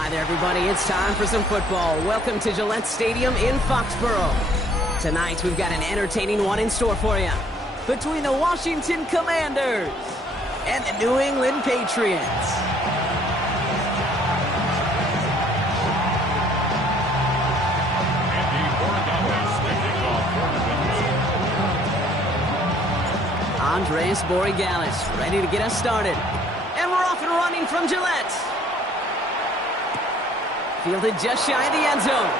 Hi there, everybody. It's time for some football. Welcome to Gillette Stadium in Foxborough. Tonight, we've got an entertaining one in store for you. Between the Washington Commanders and the New England Patriots. Andres Borregalis ready to get us started. And we're off and running from Gillette. Fielded just shy of the end zone.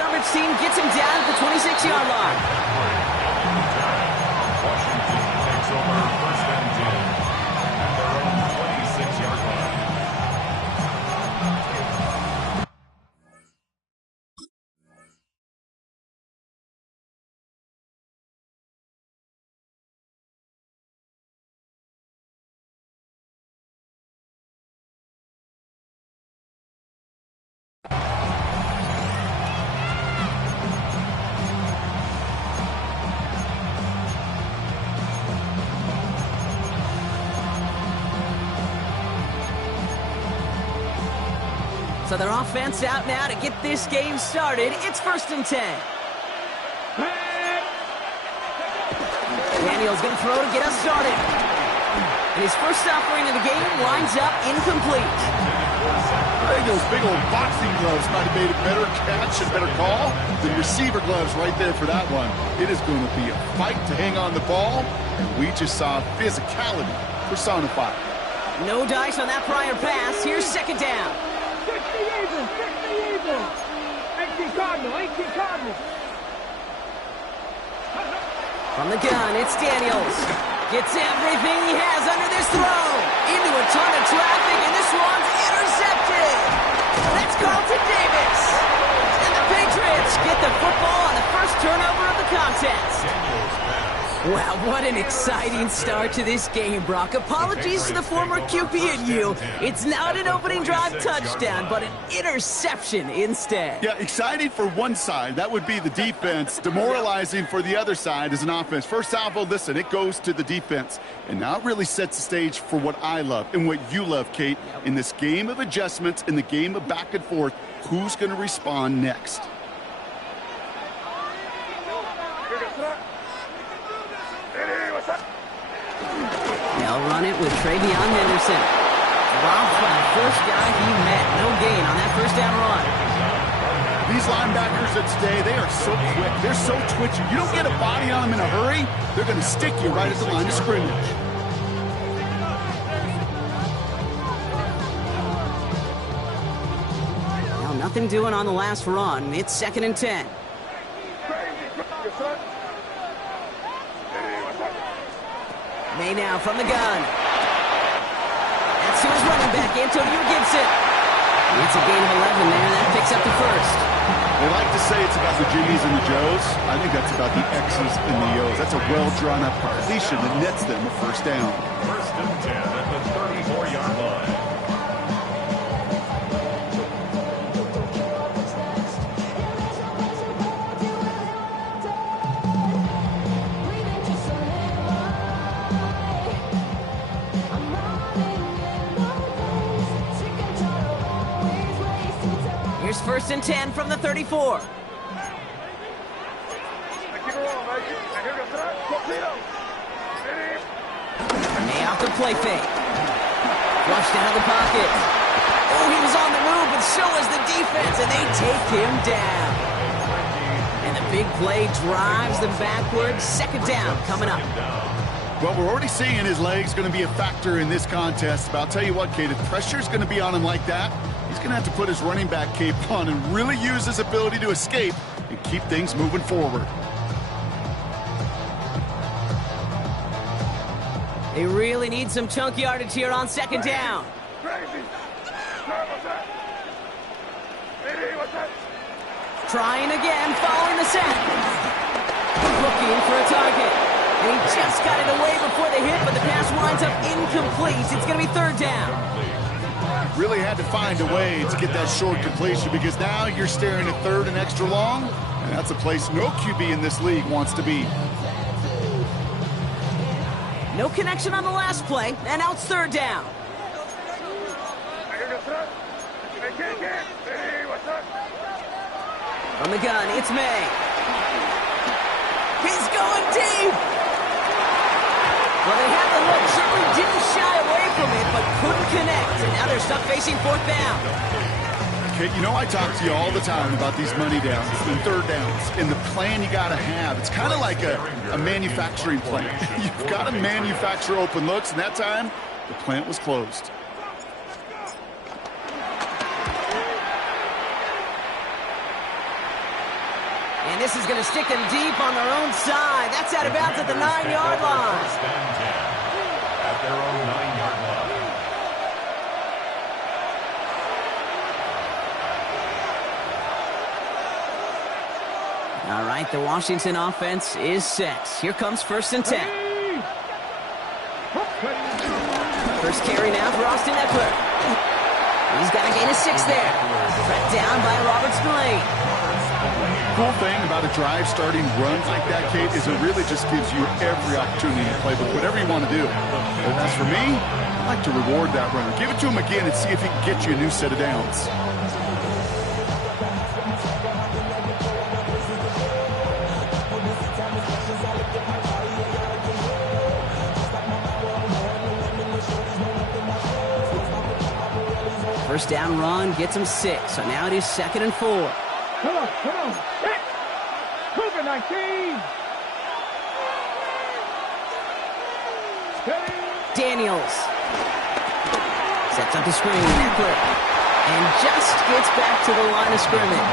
Coverage team gets him down at the 26-yard line. Washington takes over first and 10 at their own 26-yard line. So their offense out now to get this game started. It's first and 10. Daniel's going to throw to get us started. And his first offering of the game winds up incomplete. I think those big old boxing gloves might have made a better catch and better call than receiver gloves right there for that one. It is going to be a fight to hang on the ball, and we just saw physicality personified. No dice on that prior pass. Here's second down. From the gun, it's Daniels. Gets everything he has under this throw. Into a ton of traffic, and this one's intercepted. That's Carlton Davis. And the Patriots get the football on the first turnover of the contest. Wow, what an exciting start to this game, Brock. Apologies to the former QB and you. It's not an opening drive touchdown, but an interception instead. Yeah, exciting for one side. That would be the defense. Demoralizing for the other side as an offense. First salvo, listen, it goes to the defense. And now it really sets the stage for what I love and what you love, Kate. In this game of adjustments, in the game of back and forth, who's going to respond next? They'll run it with Travion Henderson. Dropped by the first guy he met. No gain on that first down run. These linebackers of today, they are so quick. They're so twitchy. You don't get a body on them in a hurry, they're going to stick you right at the line of scrimmage. Now, nothing doing on the last run. It's second and 10. May now from the gun. That's to his running back, Antonio Gibson. It's a gain of 11 there. That picks up the first. They like to say it's about the Jimmies and the Joes. I think that's about the X's and the O's. That's a well-drawn-up completion that nets them a first down. First and 10 at the 34-yard line. First and 10 from the 34. May off the play fake. Flushed out of the pocket. Oh, he was on the move, but so was the defense, and they take him down. And the big play drives them backwards. Second down coming up. Well, we're already seeing his legs going to be a factor in this contest. But I'll tell you what, Kate, if pressure's going to be on him like that, he's going to have to put his running back cape on and really use his ability to escape and keep things moving forward. They really need some chunk yardage here on second down. Trying again, following the sack. Looking for a target. And he just got it away before the hit, but the pass winds up incomplete. It's going to be third down. Really had to find a way to get that short completion because now you're staring at third and extra long, and that's a place no QB in this league wants to be. No connection on the last play, and now it's third down. From the gun, it's May. He's going deep. Well, they had the look. Certainly didn't shy away from it, but couldn't connect. And now they're stuck facing fourth down. Okay, you know I talk to you all the time about these money downs and third downs and the plan you got to have. It's kind of like a manufacturing plant. You've got to manufacture open looks, and that time the plant was closed. And this is going to stick them deep on their own side. That's out of bounds at the 9-yard line. First and 10 at their own 9-yard line. All right, the Washington offense is set. Here comes first and 10. First carry now for Austin Eckler. He's got a gain of 6 there. Tracked down by Robert Spillane. Cool thing about a drive starting runs like that, Kate, is it really just gives you every opportunity to play with whatever you want to do. But as for me, I like to reward that runner. Give it to him again and see if he can get you a new set of downs. First down run gets him 6. So now it is 2nd and 4. Come on. COVID-19. Daniels. Sets up the screen. Eckler. And just gets back to the line of scrimmage.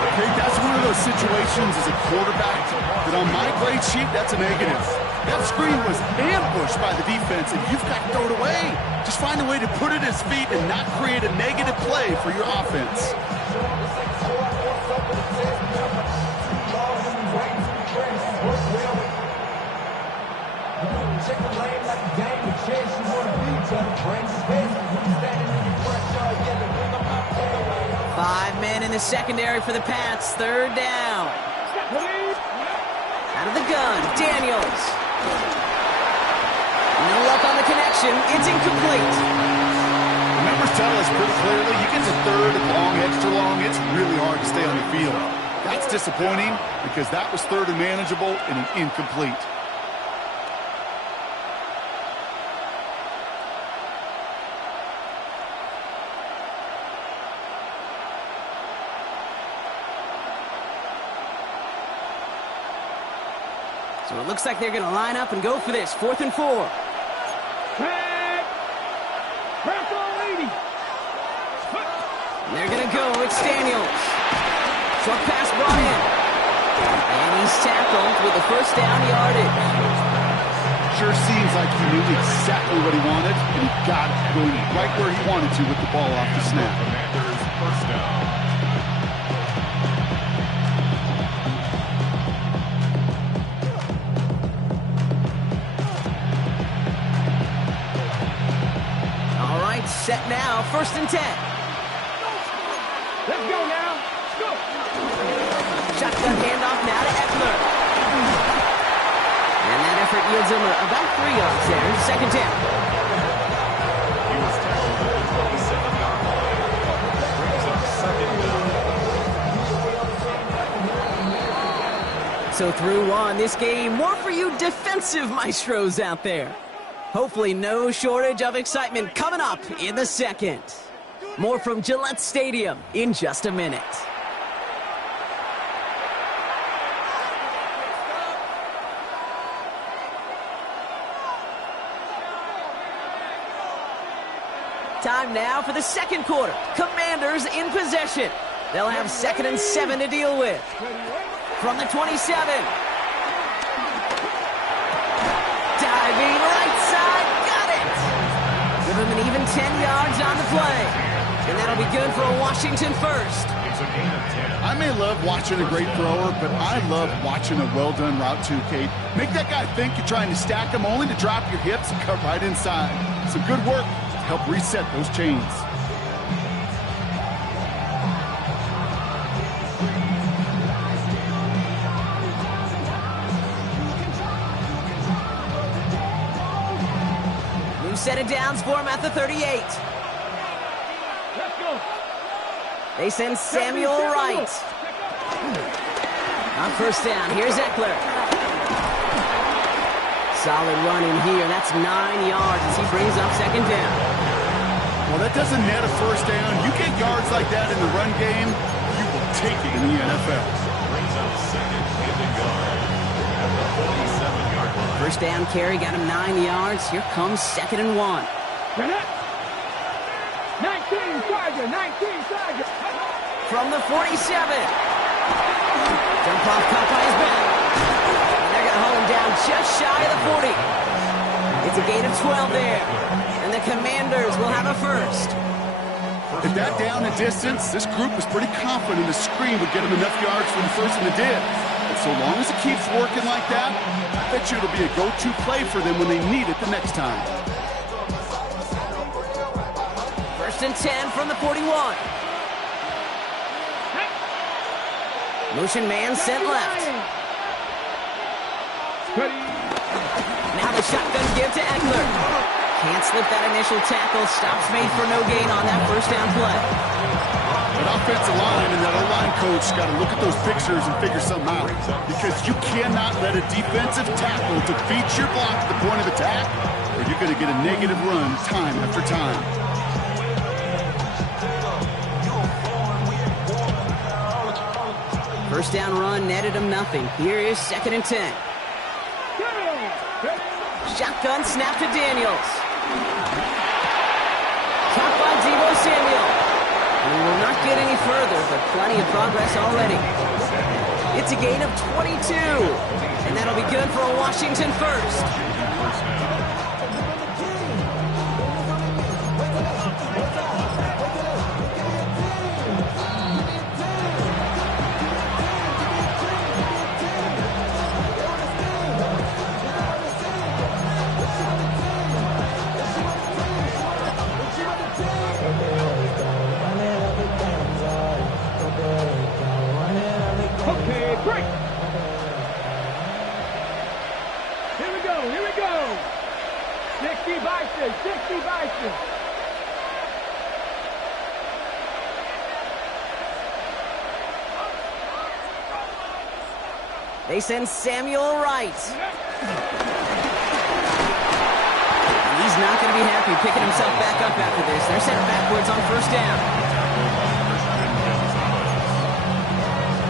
Okay, that's one of those situations as a quarterback that on my grade sheet, that's a negative. That screen was ambushed by the defense, and you've got to throw it away. Just find a way to put it at his feet and not create a negative play for your offense. Five men in the secondary for the Pats. Third down. Out of the gun, Daniels. No luck on the connection. It's incomplete. The numbers tell us pretty clearly, you get to third and long, extra long, it's really hard to stay on the field. That's disappointing because that was third and manageable and an incomplete. So it looks like they're going to line up and go for this. 4th and 4. And they're going to go. It's Daniels. Short pass brought in. And he's tackled with the first down yardage. Sure seems like he knew exactly what he wanted, and he got it going right where he wanted to with the ball off the snap. Commanders first down. Set now, 1st and 10. Let's go now. Let's go. Shotgun handoff now to Eckler. And that effort yields him about 3 yards there. 2nd down. He was tackled at the 27-yard line. Brings up 2nd down. So through one, this game, more for you defensive maestros out there. Hopefully no shortage of excitement coming up in the second. More from Gillette Stadium in just a minute. Time now for the second quarter. Commanders in possession. They'll have 2nd and 7 to deal with. From the 27. Diving right side, got it! Give him an even 10 yards on the play. And that'll be good for a Washington first. It's a gain of 10. I may love watching a great thrower, but I love watching a well-done route too, Kate. Make that guy think you're trying to stack him only to drop your hips and cut right inside. Some good work to help reset those chains. Set of downs for him at the 38. They send Samuel right. On first down, here's Eckler. Solid run in here. That's 9 yards as he brings up second down. Well, that doesn't net a first down. You get yards like that in the run game, you will take it in the NFL. Brings up second in the yard at the 47-yard line. First down carry got him 9 yards. Here comes 2nd and 1. 19 Charger, 19 Charger. From the 47. Jump off cut by his back. And they're going to hold him down just shy of the 40. It's a gain of 12 there. And the Commanders will have a first. If that down and distance, this group was pretty confident the screen would get them enough yards for the first, and it did. But so long as it keeps working like that, I bet you it'll be a go-to play for them when they need it the next time. First and 10 from the 41. Motion man sent left. Now the shotgun give to Eckler. Can't slip that initial tackle. Stops made for no gain on that first down play. That offensive line and that O-line coach got to look at those pictures and figure something out. Because you cannot let a defensive tackle defeat your block at the point of attack, or you're going to get a negative run time after time. First down run netted him nothing. Here is 2nd and 10. Shotgun snap to Daniels. Caught by Deebo Samuel. We will not get any further, but plenty of progress already. It's a gain of 22, and that'll be good for a Washington first. Okay, break. Here we go, here we go. 60 Bison, 60 Bison. They send Samuel right. He's not going to be happy picking himself back up after this. They're sent backwards on first down.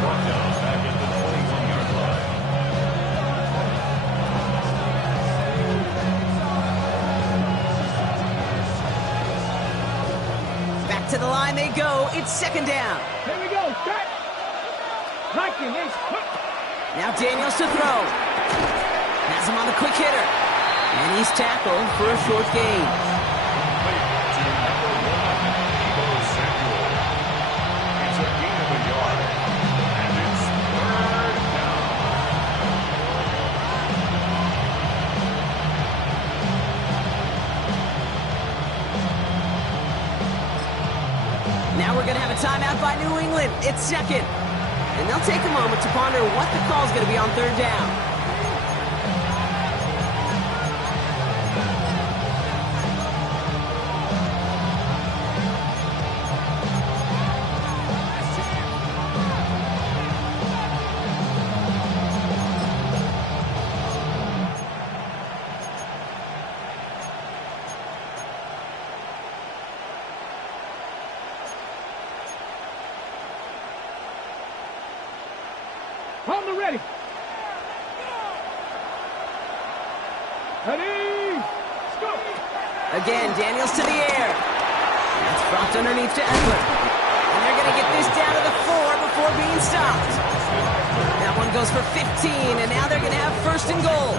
Brought down back at the 21-yard line. Back to the line they go. It's 2nd down. Here we go, start. Hiking, Now Daniels to throw. Has him on the quick hitter. And he's tackled for a short gain. Complete to number 1, Deebo Samuel. It's a gain of a yard, and it's 3rd down. Now we're going to have a timeout by New England. It's 2nd. And they'll take a moment to ponder what the call's going to be on 3rd down. On the ready. Ready. Go. Again, Daniels to the air. That's dropped underneath to Eckler. And they're going to get this down to the 4 before being stopped. That one goes for 15, and now they're going to have 1st and goal.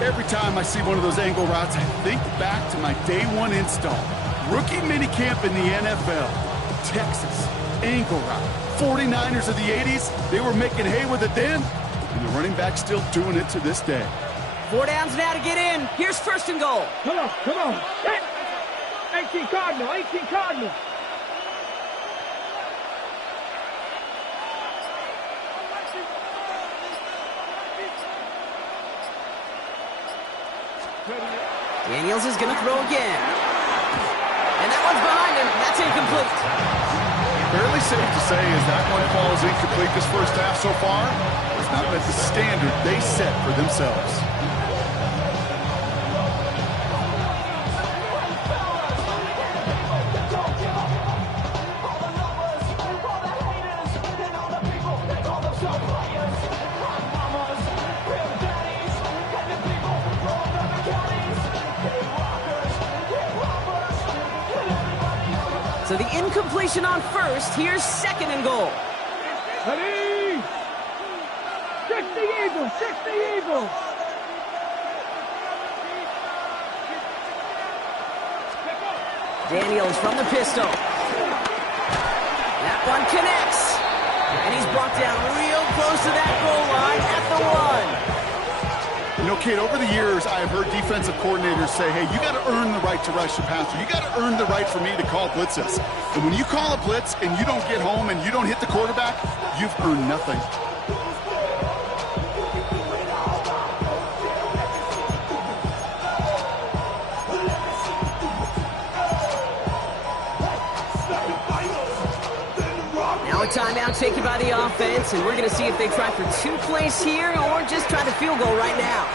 Every time I see one of those angle routes, I think back to my day 1 install. Rookie minicamp in the NFL. Texas, angle route. 49ers of the 80s, they were making hay with it then, and the running back's still doing it to this day. 4 downs now to get in. Here's 1st and goal. Come on, come on. 18 Cardinal, 18 Cardinal. Daniels is going to throw again. And that one's behind him. That's incomplete. Fairly safe to say as that one falls incomplete this first half so far, it's not met the standard they set for themselves. So the incompletion on first. Here's second and goal. Ready? 60 Eagles, 60 Eagles. Daniels from the pistol. That one connects. And he's brought down real close to that goal line at the one. You know, Kate, over the years, I've heard defensive coordinators say, hey, you got to earn the right to rush the passer. You got to earn the right for me to call blitzes. And when you call a blitz and you don't get home and you don't hit the quarterback, you've earned nothing. Now a timeout taken by the offense, and we're going to see if they try for 2 plays here or just try the field goal right now.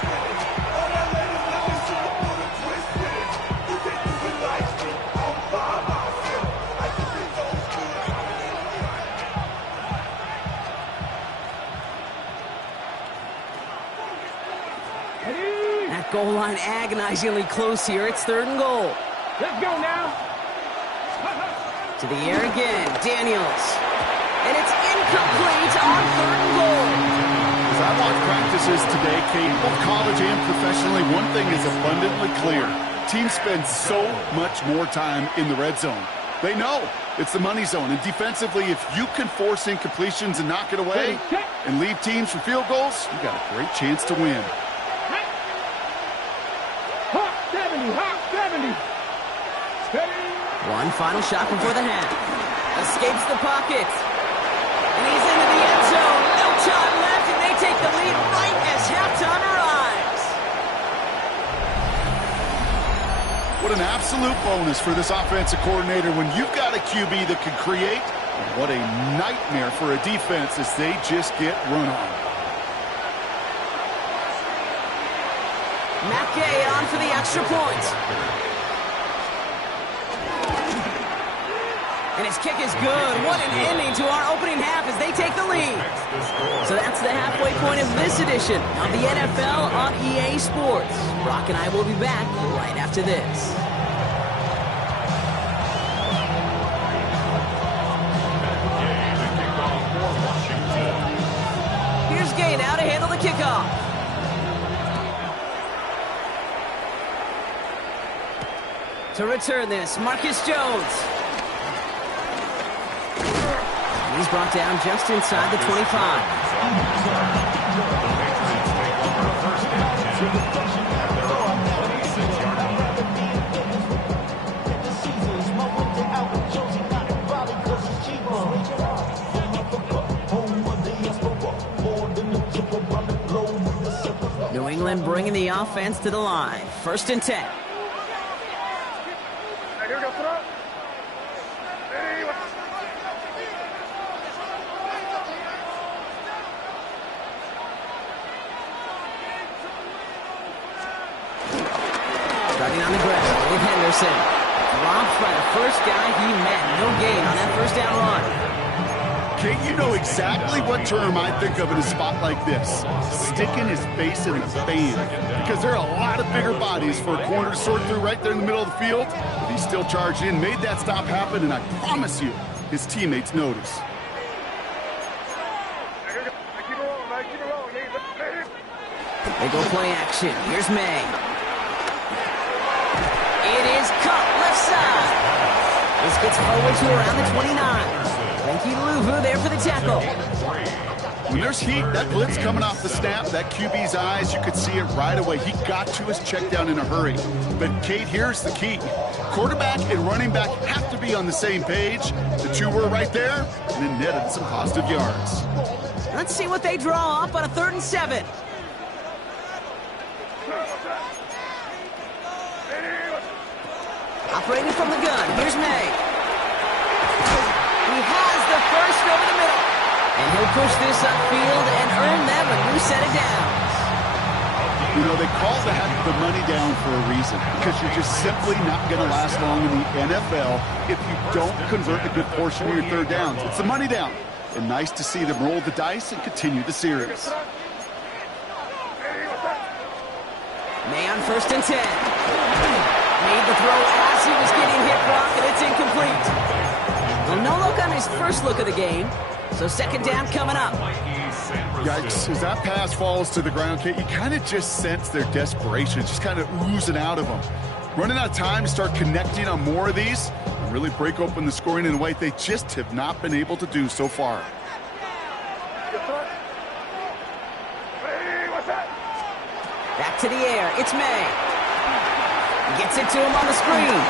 Ready? That goal line agonizingly close here. It's third and goal. Let's go now. To the air again, Daniels. And it's incomplete on third and goal. As I watch practices today, Kate, both college and professionally, one thing is abundantly clear. Teams spend so much more time in the red zone. They know it's the money zone. And defensively, if you can force incompletions and knock it away and lead teams for field goals, you got a great chance to win. Hawk 70, Hawk 70. Ready? One final shot before the half. Escapes the pocket. And he's into the end zone. No time left, and they take the lead right as halftime arrives. What an absolute bonus for this offensive coordinator when you've got a QB that can create. What a nightmare for a defense as they just get run on. Matt Gay on for the extra point. And his kick is good. What an ending to our opening half as they take the lead. So that's the halfway point of this edition of the NFL on EA Sports. Brock and I will be back right after this. Here's Gay now to handle the kickoff. To return this, Marcus Jones. He's brought down just inside the 25. New England bringing the offense to the line. 1st and 10. Starting on the ground with Henderson. Dropped by the first guy he met. No gain on that first down run. Kate, you know exactly what term I think of in a spot like this. Sticking his face in the band. Because there are a lot of bigger bodies for a corner to sort through right there in the middle of the field. But he still charged in, made that stop happen, and I promise you, his teammates notice. They go play action. Here's May. It is caught left side. This gets forward to around the 29. Thank you, Luvu, there for the tackle. When there's heat, that blitz coming off the snap, that QB's eyes, you could see it right away. He got to his check down in a hurry. But, Kate, here's the key. Quarterback and running back have to be on the same page. The two were right there, and it netted some positive yards. Let's see what they draw up on a 3rd and 7. Operating from the gun, here's May. has the first over the middle. And he'll push this upfield and earn them a new set of downs. You know, they call that the money down for a reason, because you're just simply not going to last long in the NFL if you don't convert a good portion of your third downs. It's the money down. And nice to see them roll the dice and continue the series. May on 1st and 10. Made the throw as he was getting hit, Brock, and it's incomplete. Well, no look on his first look of the game, so 2nd down coming up. Yikes, as that pass falls to the ground, Kate, you kind of just sense their desperation, just kind of oozing out of them. Running out of time to start connecting on more of these and really break open the scoring in a way they just have not been able to do so far. Back to the air, it's May. Gets it to him on the screen.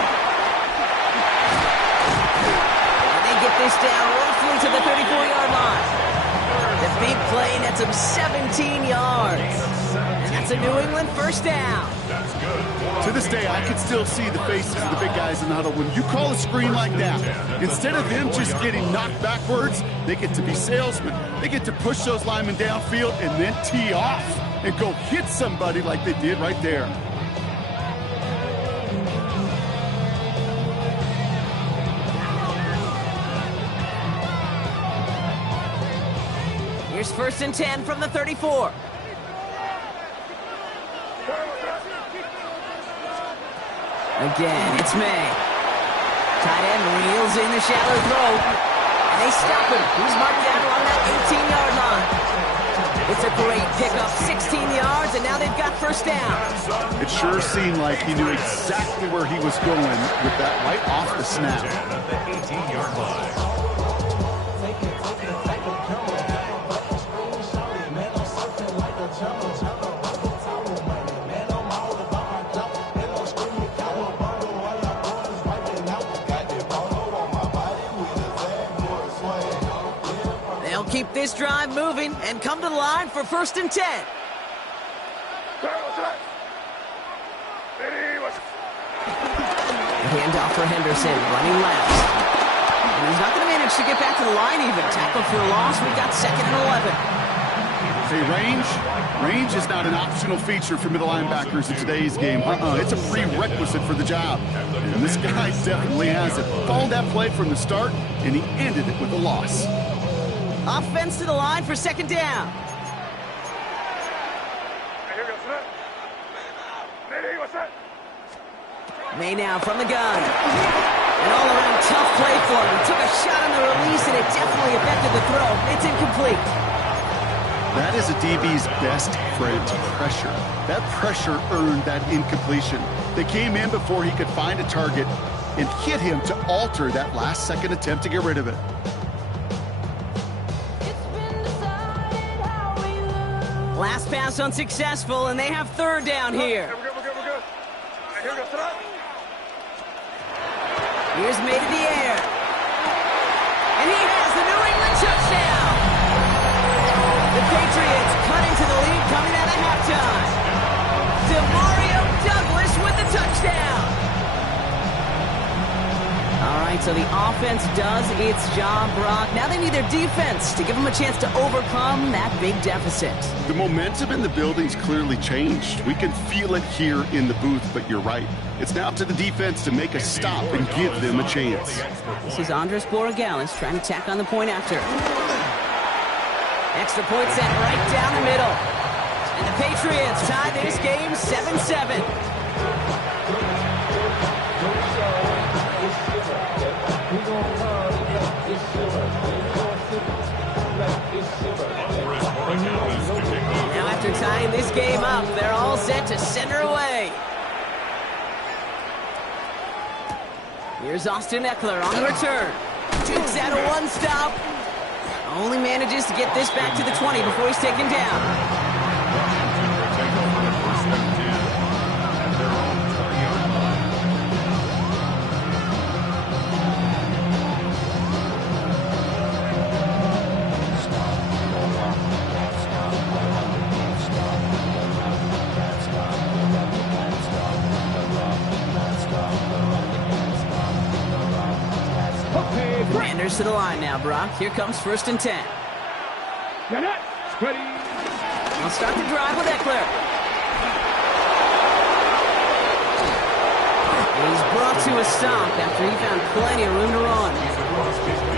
And they get this down roughly to the 34-yard line. The big play nets him 17 yards. And that's a New England 1st down. To this day, I can still see the faces of the big guys in the huddle. When you call a screen like that, instead of them just getting knocked backwards, they get to be salesmen. They get to push those linemen downfield and then tee off and go hit somebody like they did right there. Here's 1st and 10 from the 34. Again, it's May. Tight end reels in the shallow throw. And they stop him. He's marked down along that 18-yard line. It's a great pickup, 16 yards, and now they've got 1st down. It sure seemed like he knew exactly where he was going with that right off the snap. At the 18-yard line. Keep this drive moving and come to the line for 1st and 10. Handoff for Henderson, running left. And he's not going to manage to get back to the line even. Tackle for a loss. We've got 2nd and 11. Hey, range is not an optional feature for middle linebackers in today's game. It's a prerequisite for the job. And this guy definitely has it. Followed that play from the start, and he ended it with a loss. Offense to the line for 2nd down. May now from the gun. An all-around tough play for him. He took a shot on the release, and it definitely affected the throw. It's incomplete. That is a DB's best friend, pressure. That pressure earned that incompletion. They came in before he could find a target and hit him to alter that last-second attempt to get rid of it. Last pass unsuccessful, and they have 3rd down here. Here's May to the air. And he has the New England touchdown. The Patriots cut into the lead coming out of halftime. DeMario Douglas with the touchdown. All right, so the offense does its job, Brock. Now they need their defense to give them a chance to overcome that big deficit. The momentum in the building's clearly changed. We can feel it here in the booth, but you're right. It's now up to the defense to make a stop and give them a chance. This is Andres Borregales trying to tack on the point after. Extra point set right down the middle. And the Patriots tie this game 7-7. Now after tying this game up, they're all set to send her away. Here's Austin Eckler on the return. Dukes out a one stop. Only manages to get this back to the 20 before he's taken down. Here's to the line now, Brock. Here comes 1st and 10. Get it. Ready. We'll start the drive with Eckler. He's brought to a stop after he found plenty of room to run.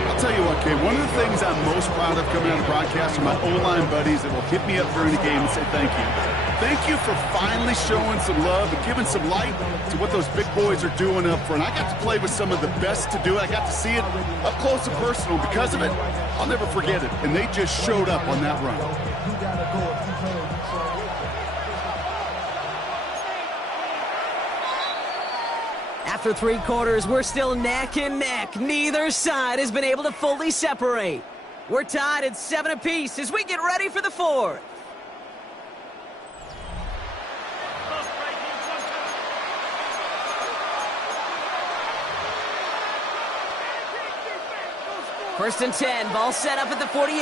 I'll tell you what, Kate, one of the things I'm most proud of coming out of broadcast are my O-line buddies that will hit me up during the game and say thank you. Thank you for finally showing some love and giving some light to what those big boys are doing up front. I got to play with some of the best to do it. I got to see it up close and personal. Because of it, I'll never forget it. And they just showed up on that run. After 3 quarters, we're still neck and neck. Neither side has been able to fully separate. We're tied at 7 apiece as we get ready for the 4th. First and 10, ball set up at the 48.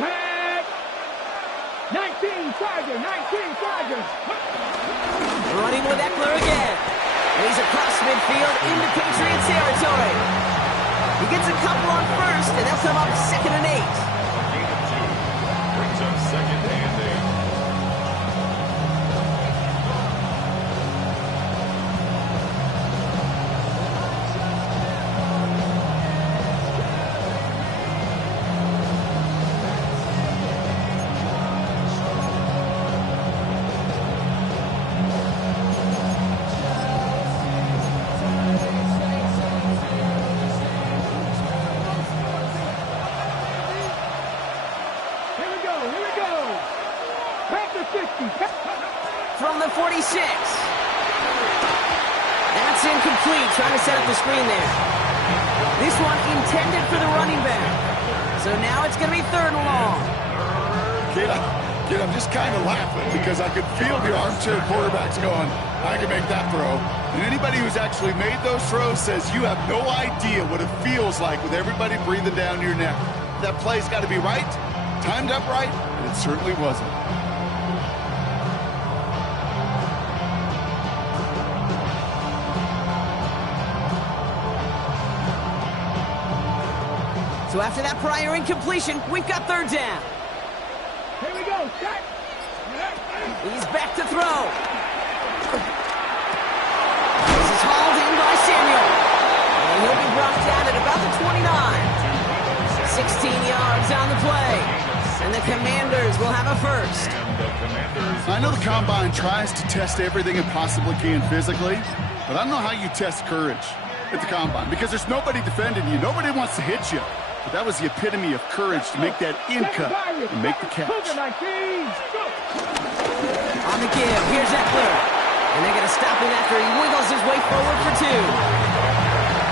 Flag. 19 Chargers, 19 Chargers. Running with Eckler again. And he's across midfield into Patriot territory. He gets a couple on first, and they'll come up 2nd and 8. Gain of 2. Brings up 2nd and 8. From the 46. That's incomplete, trying to set up the screen there. This one intended for the running back. So now it's going to be 3rd and long. Kid, I'm just kind of laughing because I could feel the armchair quarterbacks going, I can make that throw. And anybody who's actually made those throws says you have no idea what it feels like with everybody breathing down your neck. That play's got to be right, timed up right, and it certainly wasn't. So after that prior incompletion, we've got 3rd down. Here we go. Set. He's back to throw. This is hauled in by Samuel. And he'll be brought down at about the 29. 16 yards on the play. And the Commanders will have a first. I know the Combine tries to test everything it possibly can physically, but I don't know how you test courage at the Combine because there's nobody defending you. Nobody wants to hit you. But that was the epitome of courage to make that in cut and make the catch. On the give, here's Eckler. And they're going to stop him after he wiggles his way forward for 2.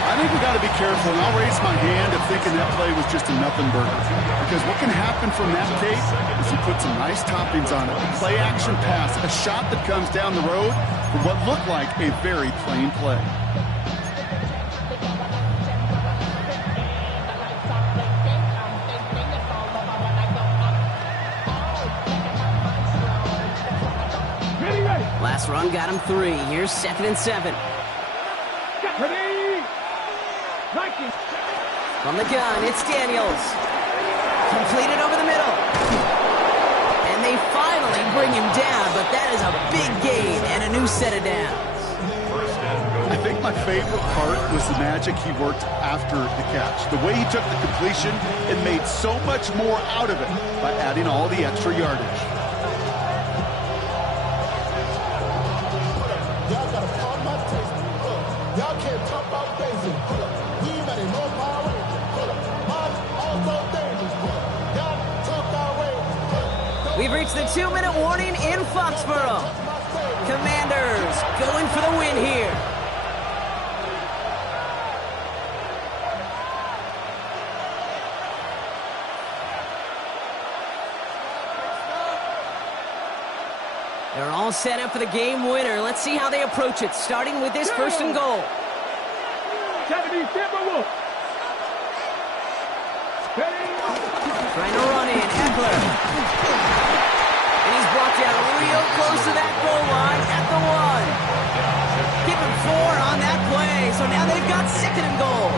I think we got to be careful, and I'll raise my hand if thinking that play was just a nothing burger. Because what can happen from that case is you put some nice toppings on it. A play action pass, a shot that comes down the road for what looked like a very plain play. Last run got him 3. Here's 2nd and 7. From the gun, it's Daniels. Completed over the middle. And they finally bring him down, but that is a big gain and a new set of downs. I think my favorite part was the magic he worked after the catch. The way he took the completion and made so much more out of it by adding all the extra yardage. Y'all can't talk about basic. We ain't got no power. Mine also dangerous. Y'all talk our way. We've reached the 2-minute warning in Foxborough. Commanders going for the win here. They're all set up for the game winner. Let's see how they approach it, starting with this 1st and goal. Trying to run in, Eckler. And he's brought down real close to that goal line at the 1. Give him 4 on that play, so now they've got 2nd and goal.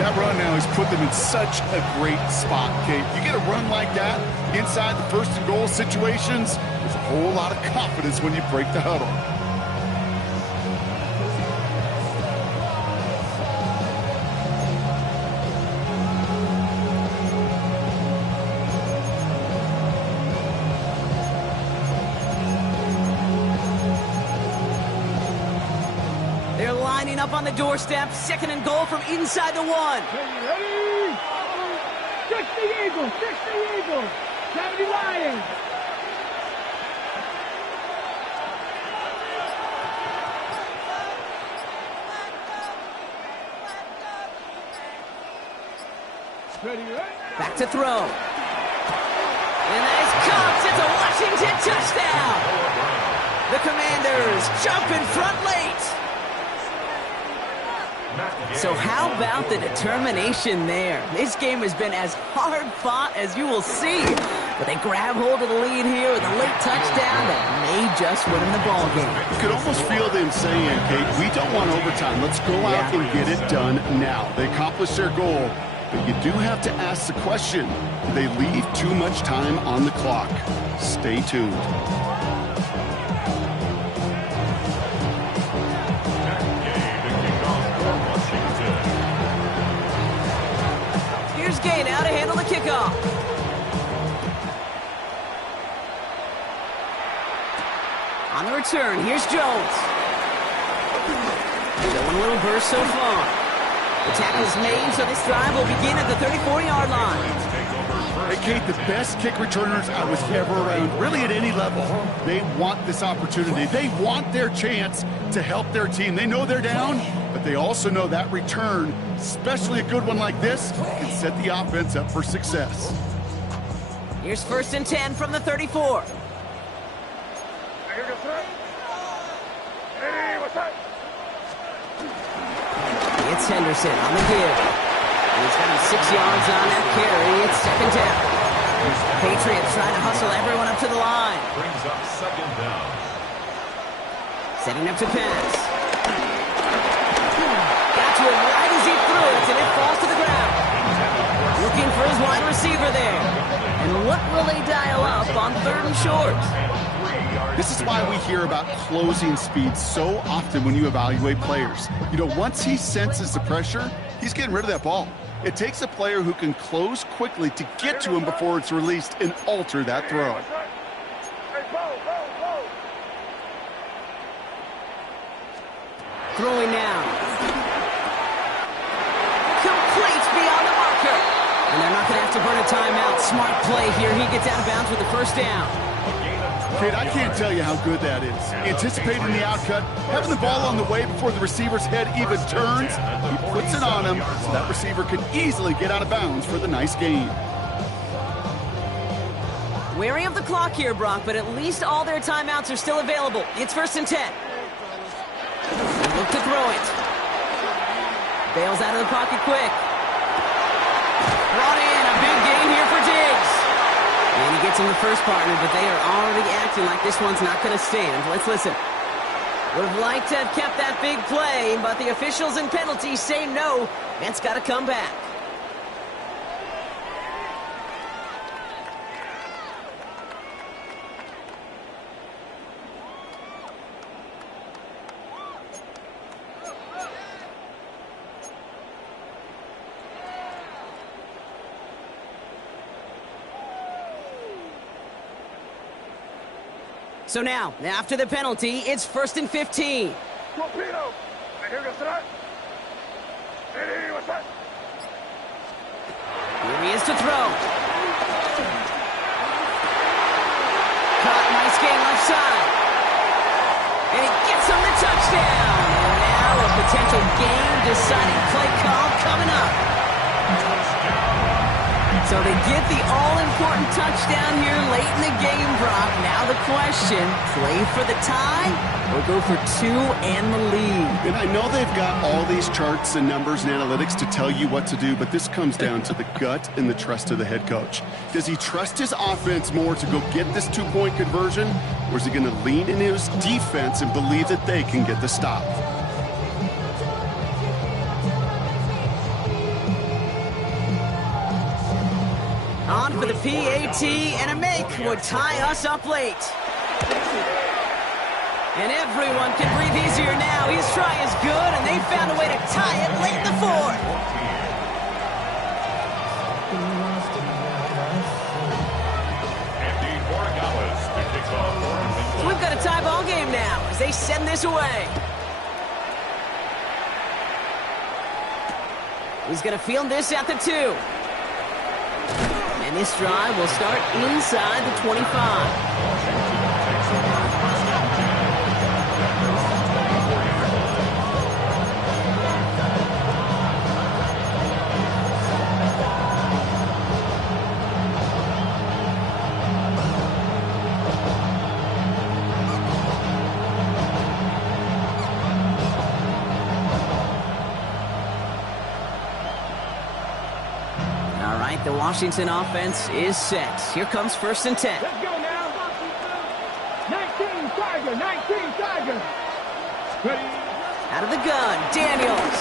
That run now has put them in such a great spot, Kate. You get a run like that inside the first and goal situations, there's a whole lot of confidence when you break the huddle. They're lining up on the doorstep. Second and goal from inside the 1. Ready? 60 Eagles, 60 Eagles, 70 Lions. Ready, ready? Back to throw. And that is caught. It's a Washington touchdown. The Commanders jump in front late. So how about the determination there? This game has been as hard fought as you will see. But they grab hold of the lead here with a late touchdown that may just win them the ball game. You could almost feel them saying, Kate, we don't want overtime. Let's go out and get it done now. They accomplished their goal. But you do have to ask the question, do they leave too much time on the clock? Stay tuned. Here's Gay now to handle the kickoff. On the return, here's Jones. Showing a little burst so far. The tackle's made, so this drive will begin at the 34-yard line. Hey, Kate, the best kick returners I was ever around, really at any level, they want this opportunity. They want their chance to help their team. They know they're down, but they also know that return, especially a good one like this, can set the offense up for success. Here's 1st and 10 from the 34. It's Henderson on the give. And he's got him 6 yards on that carry. It's 2nd down. Patriots trying to hustle everyone up to the line. Brings up 2nd down. Setting up to pass. Got to him right as he threw it, and it falls to the ground. Looking for his wide receiver there. And what will they dial up on 3rd and short? This is why we hear about closing speed so often when you evaluate players. You know, once he senses the pressure, he's getting rid of that ball. It takes a player who can close quickly to get to him before it's released and alter that throw. Throwing now. Complete beyond the marker. And they're not going to have to burn a timeout. Smart play here. He gets out of bounds with the 1st down. Kate, I can't tell you how good that is. Anticipating the outcut, having the ball on the way before the receiver's head even turns, he puts it on him so that receiver can easily get out of bounds for the nice gain. Wary of the clock here, Brock, but at least all their timeouts are still available. It's 1st and 10. They look to throw it. Bails out of the pocket quick. Brought in, a big gain here for Diggs. And he gets him the first partner, but they are already acting like this one's not going to stand. Let's listen. Would have liked to have kept that big play, but the officials and penalties say no. That's got to come back. So now, after the penalty, it's 1st and 15. Torpedo. Here Here he is to throw. Caught, nice gain left side. And he gets him the touchdown. And now a potential game-deciding play call coming up. So they get the all-important touchdown here late in the game, Brock. Now the question, play for the tie or go for 2 and the lead? And I know they've got all these charts and numbers and analytics to tell you what to do, but this comes down to the gut and the trust of the head coach. Does he trust his offense more to go get this 2-point conversion, or is he going to lean in his defense and believe that they can get the stop? for the PAT, and a make would tie us up late. And everyone can breathe easier now. His try is good, and they found a way to tie it late in the fourth. So we've got a tie ball game now as they send this away. He's going to field this at the 2. And this drive will start inside the 25. The Washington offense is set. Here comes 1st and 10. Let's go now. 19 Tiger, 19 Tiger. Ready? Out of the gun, Daniels.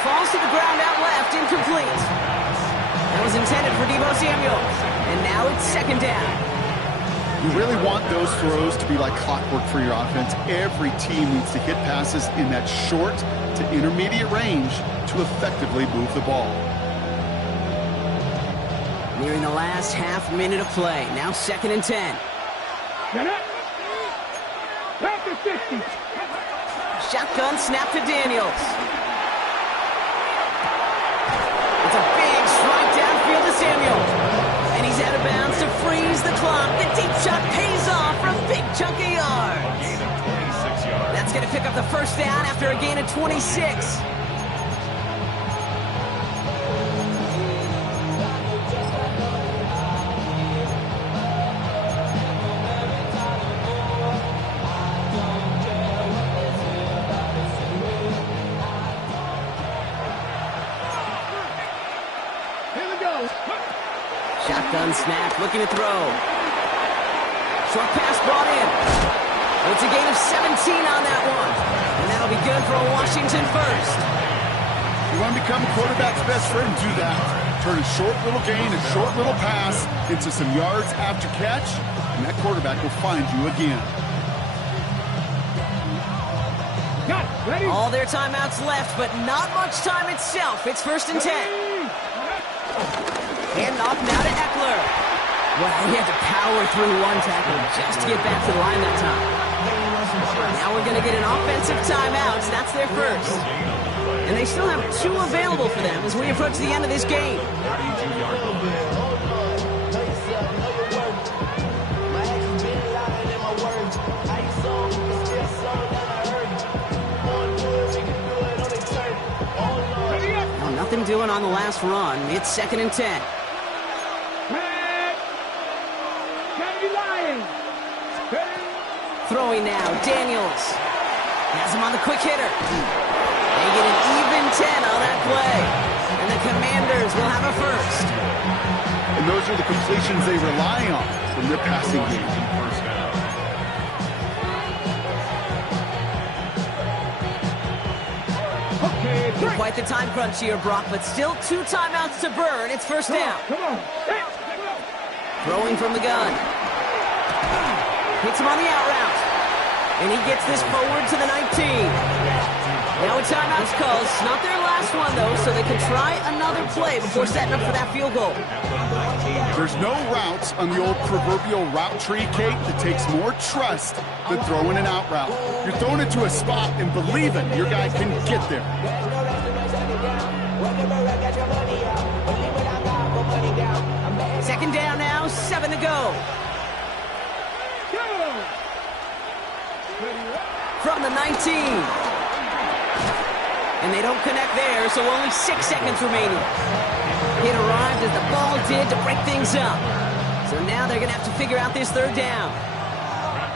Falls to the ground out left, incomplete. That was intended for Deebo Samuel. And now it's 2nd down. You really want those throws to be like clockwork for your offense. Every team needs to hit passes in that short to intermediate range to effectively move the ball. Nearing the last half minute of play. Now 2nd and 10. Back to 60. Shotgun snap to Daniels. It's a big strike downfield to Samuel. And he's out of bounds to freeze the clock. The deep shot pays off for a big chunk of yards. That's going to pick up the 1st down after a gain of 26. Shotgun snap, looking to throw. Short pass brought in. It's a gain of 17 on that one. And that'll be good for a Washington 1st. You want to become a quarterback's best friend, do that. Turn a short little gain, a short little pass into some yards after catch, and that quarterback will find you again. Got it. Ready? All their timeouts left, but not much time itself. It's 1st and 10. Hand off now to Eckler. Well, he had to power through one tackle just to get back to the line that time. Now we're going to get an offensive timeout. That's their 1st. And they still have 2 available for them as we approach the end of this game. Well, nothing doing on the last run. It's 2nd and 10. Throwing now, Daniels. Has him on the quick hitter. They get an even 10 on that play. And the Commanders will have a 1st. And those are the completions they rely on from their passing game. Okay, quite the time crunch here, Brock, but still 2 timeouts to burn. It's 1st down. Come on. Throwing from the gun. Hits him on the out route. And he gets this forward to the 19. Now a timeout's called. It's not their last one, though, so they can try another play before setting up for that field goal. There's no routes on the old proverbial route tree, Kate, that takes more trust than throwing an out route. You're throwing it to a spot and believing your guy can get there. 2nd down now, 7 to go. From the 19. And they don't connect there, so only 6 seconds remaining. It arrived as the ball did to break things up. So now they're going to have to figure out this 3rd down.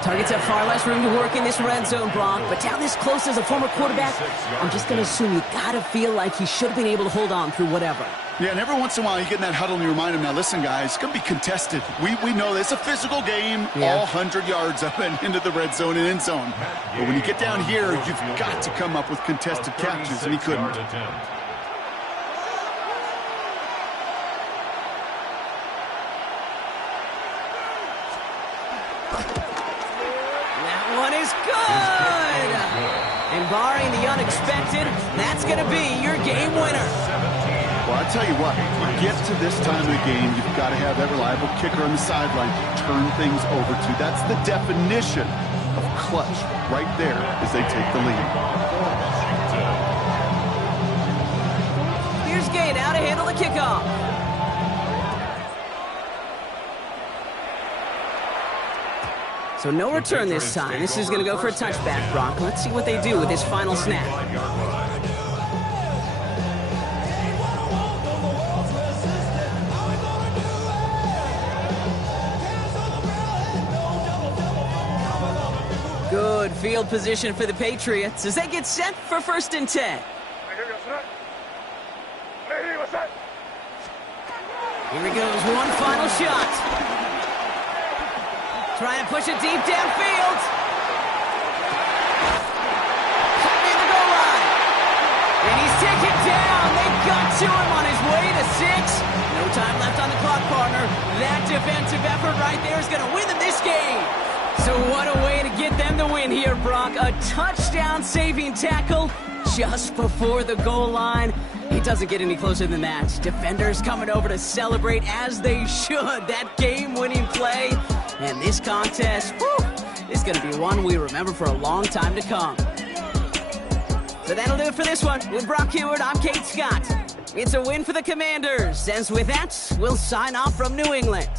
Targets have far less room to work in this red zone, Brock, but down this close as a former quarterback, I'm just going to assume you got to feel like he should have been able to hold on through whatever. Yeah, and every once in a while you get in that huddle and you remind him, now listen, guys, it's going to be contested. We know this. It's a physical game, all 100 yards up and into the red zone and end zone. But when you get down here, you've got to come up with contested catches, and he couldn't. That one is good! And barring the unexpected, that's going to be your game winner. Well, I tell you what, you get to this time of the game, you've got to have that reliable kicker on the sideline to turn things over to. That's the definition of clutch right there as they take the lead. Here's Gay now to handle the kickoff. So no return this time. This is going to go for a touchback, Brock. Let's see what they do with this final snap. Good field position for the Patriots as they get set for 1st and 10. Here he goes, one final shot. Trying to push it deep downfield. Caught near the goal line. And he's taken down. They got to him on his way to 6. No time left on the clock, partner. That defensive effort right there is going to win them this game. So what a way to get them to win here, Brock. A touchdown-saving tackle just before the goal line. He doesn't get any closer than that. Defenders coming over to celebrate as they should. That game-winning play. And this contest, whew, is going to be one we remember for a long time to come. So that'll do it for this one. With Brock Heward, I'm Kate Scott. It's a win for the Commanders. As with that, we'll sign off from New England.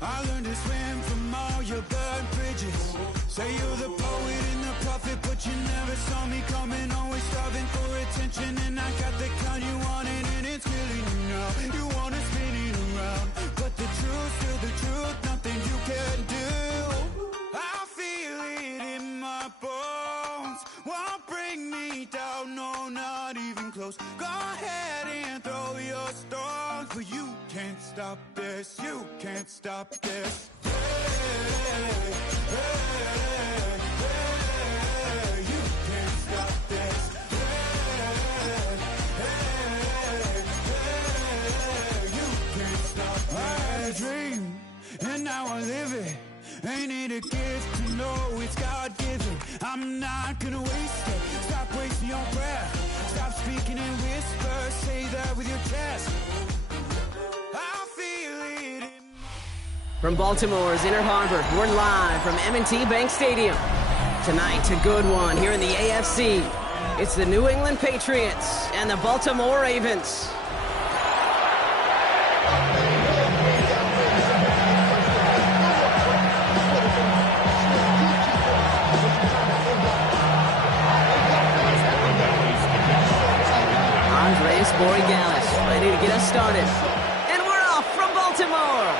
I learned to swim from all your burnt bridges. Say you're the poet and the prophet, but you never saw me coming. Always starving for attention, and I got the kind you wanted, and it's killing you now. You wanna spin it around, but the truth's still the truth. Nothing you can do. I feel it in my bones. Won't bring me down, no, not even close. Go ahead and throw your stones, but you can't stop this. You can't stop this. Hey, hey, hey, you can't stop this. Hey, hey, you can't stop this. I had a dream, and now I live it. Ain't it a gift to know it's God-given? I'm not gonna waste it. Stop wasting your breath. Stop speaking in whispers. Say that with your chest. I feel it in From Baltimore's Inner Harbor, we're live from M&T Bank Stadium. Tonight, a good one here in the AFC. It's the New England Patriots and the Baltimore Ravens. Bory Gallis, ready to get us started. And we're off from Baltimore.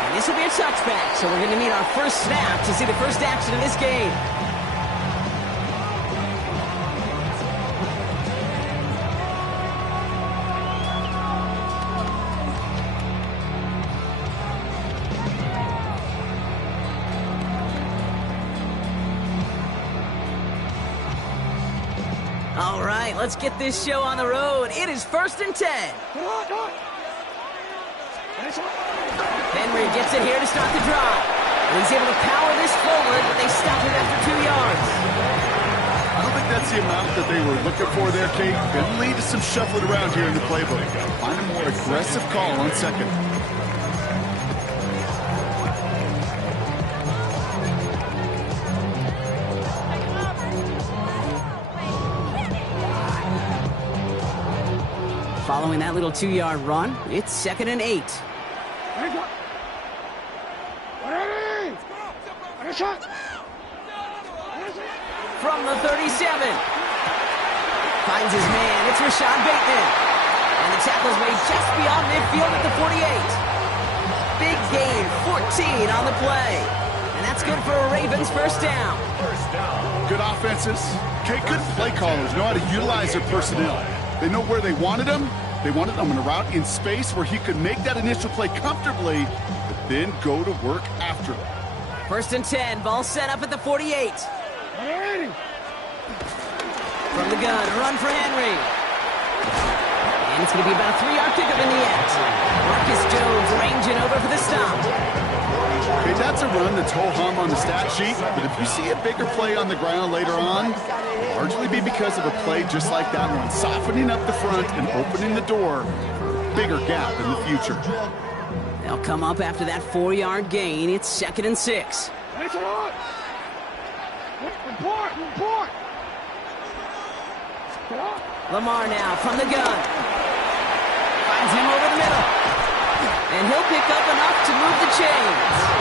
And this will be a touchback, so we're going to need our first snap to see the first action of this game. All right, let's get this show on the road. It is 1st and 10. Henry gets it here to start the drive. And he's able to power this forward, but they stop him after 2 yards. I don't think that's the amount that they were looking for there, Kate. Could lead to some shuffling around here in the playbook. Find a more aggressive call on second. Following that little 2-yard run, it's 2nd and 8. From the 37. Finds his man. It's Rashad Bateman. And the tackle's made just beyond midfield at the 48. Big gain, 14 on the play. And that's good for a Ravens first down. Good offenses. Okay, good play callers know how to utilize their personnel. They know where they wanted him. They wanted him in a route in space where he could make that initial play comfortably, but then go to work after it. 1st and 10, ball set up at the 48. From the gun, a run for Henry. And it's going to be about a 3-yard pickup in the end. Marcus Jones ranging over for the stop. Okay, that's a run that's ho-hum on the stat sheet, but if you see a bigger play on the ground later on, it'll largely be because of a play just like that one, softening up the front and opening the door for a bigger gap in the future. They'll come up after that 4-yard gain. It's 2nd and 6. Lamar now from the gun. Finds him over the middle. And he'll pick up enough to move the chains.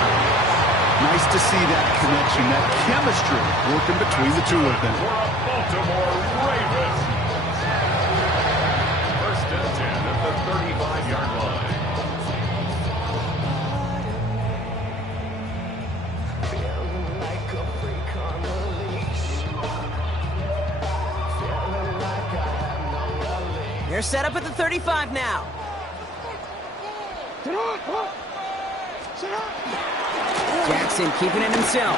Nice to see that connection, that chemistry working between the two of them. Baltimore Ravens. 1st and 10 at the 35-yard line. They're set up at the 35 now. Jackson keeping it himself.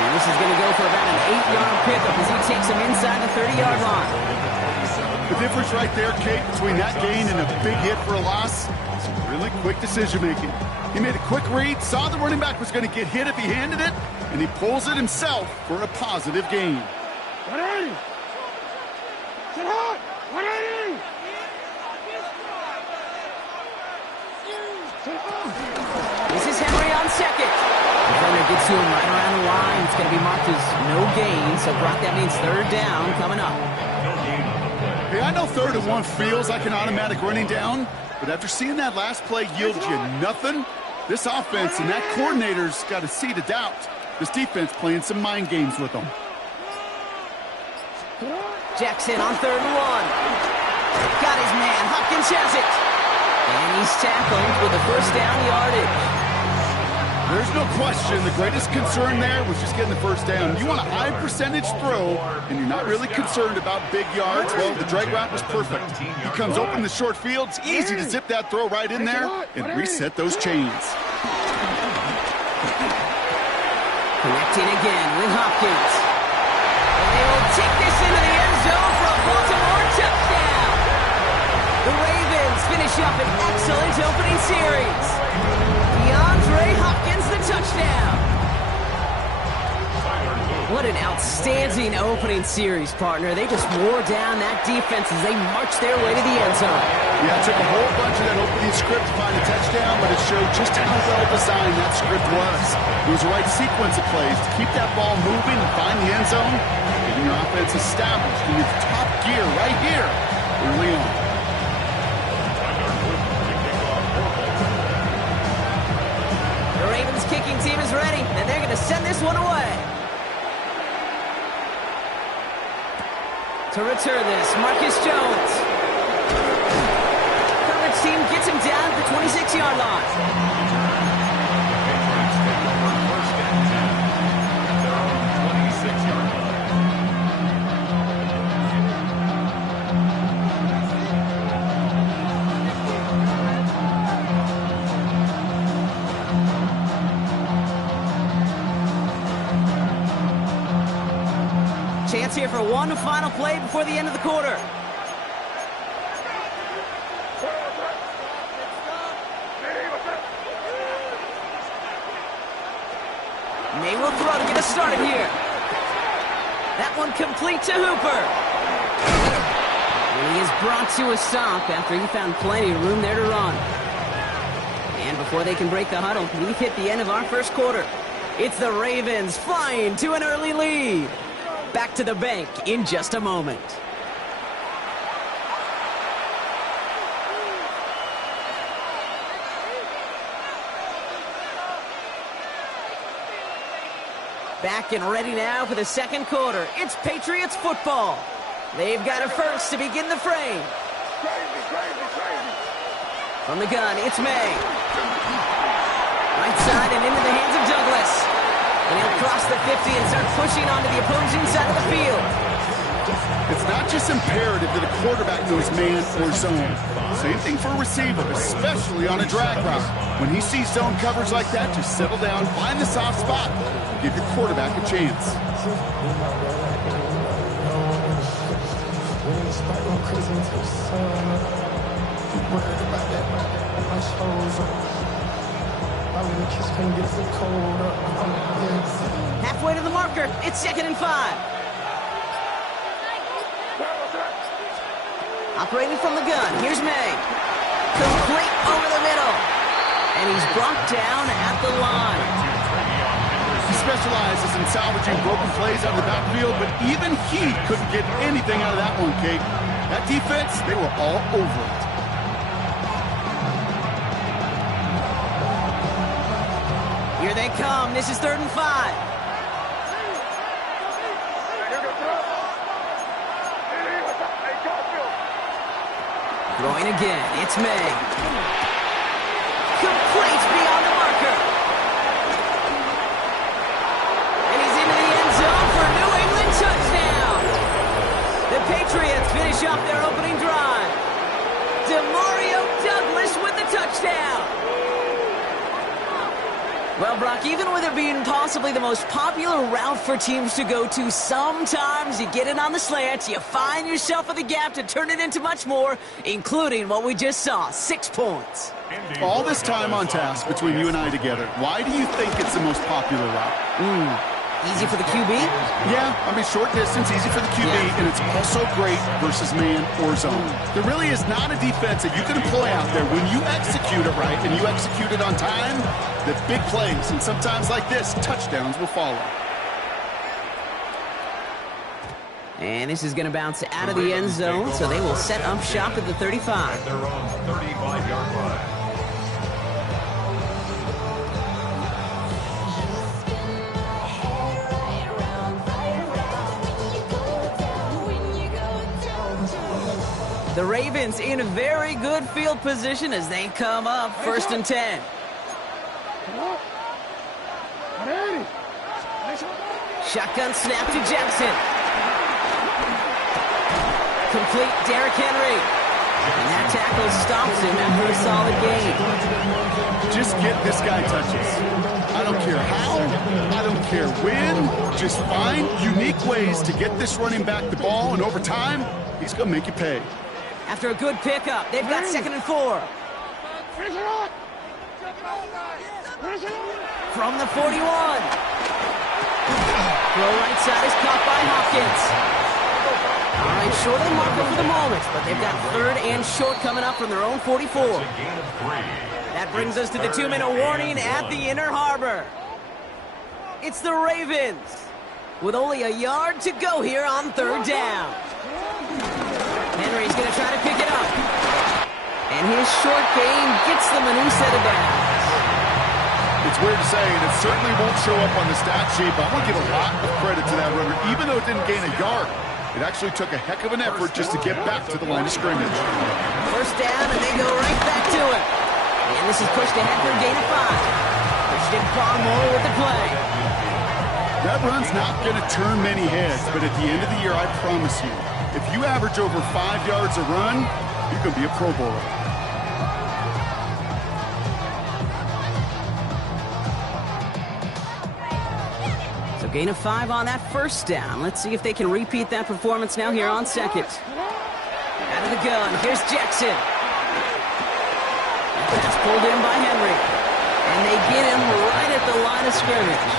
And this is going to go for about an 8-yard pickup as he takes him inside the 30-yard line. The difference right there, Kate, between that gain and a big hit for a loss is really quick decision-making. He made a quick read, saw the running back was going to get hit if he handed it, and he pulls it himself for a positive gain. This is Henry on second. Defender gets to him right around the line. It's going to be marked as no gain, so Brock, that means 3rd down coming up. Hey, I know 3rd and 1 feels like an automatic running down, but after seeing that last play yield you nothing, this offense and that coordinator's got a seed of doubt. This defense playing some mind games with them. Jackson on 3rd and 1. Got his man. Hopkins has it. And he's tackled with a first down yardage. There's no question the greatest concern there was just getting the first down. You want a high percentage throw, and you're not really concerned about big yards. Well, the drag route was perfect. He comes open the short field. It's easy to zip that throw right in there and reset those chains. Connecting again with Hopkins. And they will take this into the end zone for a Baltimore touchdown. The Ravens finish up an excellent opening series. DeAndre Hopkins, the touchdown. What an outstanding opening series, partner. They just wore down that defense as they marched their way to the end zone. Yeah, it took a whole bunch of that opening script to find a touchdown, but it showed just how well designed that script was. It was the right sequence of plays to keep that ball moving and find the end zone, getting your offense established in its top gear right here early on. The Ravens kicking team is ready, and they're going to send this one away. To return this, Marcus Jones. Coverage team gets him down at the 26-yard line. Chance here for one final play before the end of the quarter. May will throw to get us started here. That one complete to Hooper. And he is brought to a stop after he found plenty of room there to run. And before they can break the huddle, we've hit the end of our first quarter. It's the Ravens flying to an early lead. Back to the bank in just a moment. Back and ready now for the second quarter. It's Patriots football. They've got a first to begin the frame. From the gun, it's May. Right side and into the hands of Douglas. And he'll cross the 50 and start pushing onto the opposing side of the field. It's not just imperative that a quarterback knows man or zone. Same thing for a receiver, especially on a drag route. When he sees zone coverage like that, just settle down, find the soft spot, and give your quarterback a chance. Halfway to the marker, it's 2nd and 5. Operating from the gun, here's May. Complete over the middle. And he's brought down at the line. He specializes in salvaging broken plays out of the backfield, but even he couldn't get anything out of that one, Kate. That defense, they were all over it. Here they come. This is 3rd and 5. Throwing again, it's May. Complete beyond the marker. And he's into the end zone for a New England touchdown. The Patriots finish off their opening drive. Demario Douglas with the touchdown. Well, Brock, even with it being possibly the most popular route for teams to go to, sometimes you get it on the slant, you find yourself in the gap to turn it into much more, including what we just saw, 6 points. All this time on task between you and I together, why do you think it's the most popular route? Easy for the QB? Yeah, I mean, short distance, easy for the QB, and it's also great versus man or zone. There really is not a defense that you can employ out there when you execute it right and you execute it on time, that big plays, and sometimes like this, touchdowns will follow. And this is going to bounce out of the end zone, so they will set up shop at the 35. They're on the 35-yard line. The Ravens in a very good field position as they come up 1st and 10. Shotgun snap to Jackson. Complete Derrick Henry. And that tackle stops him after a solid gain. Just get this guy touches. I don't care how, I don't care when, just find unique ways to get this running back the ball, and over time, he's going to make you pay. After a good pickup, they've got 2nd and 4. From the 41. Throw right side is caught by Hopkins. All right, short of the marker for the moment, but they've got 3rd and short coming up from their own 44. That brings us to the 2-minute warning at the Inner Harbor. It's the Ravens with only a yard to go here on 3rd down. Henry's going to try to pick it up. And his short gain gets them a new set of downs. It's weird to say, and it certainly won't show up on the stat sheet, but I want to give a lot of credit to that runner. Even though it didn't gain a yard, it actually took a heck of an effort just to get back to the line of scrimmage. 1st down, and they go right back to it. And this is pushed ahead for a gain of 5. Christian Barmore with the play. That run's not going to turn many heads, but at the end of the year, I promise you, if you average over 5 yards a run, you're going to be a Pro Bowler. So gain of 5 on that 1st down. Let's see if they can repeat that performance now here on 2nd. Out of the gun, here's Jackson. That's pulled in by Henry. And they get him right at the line of scrimmage.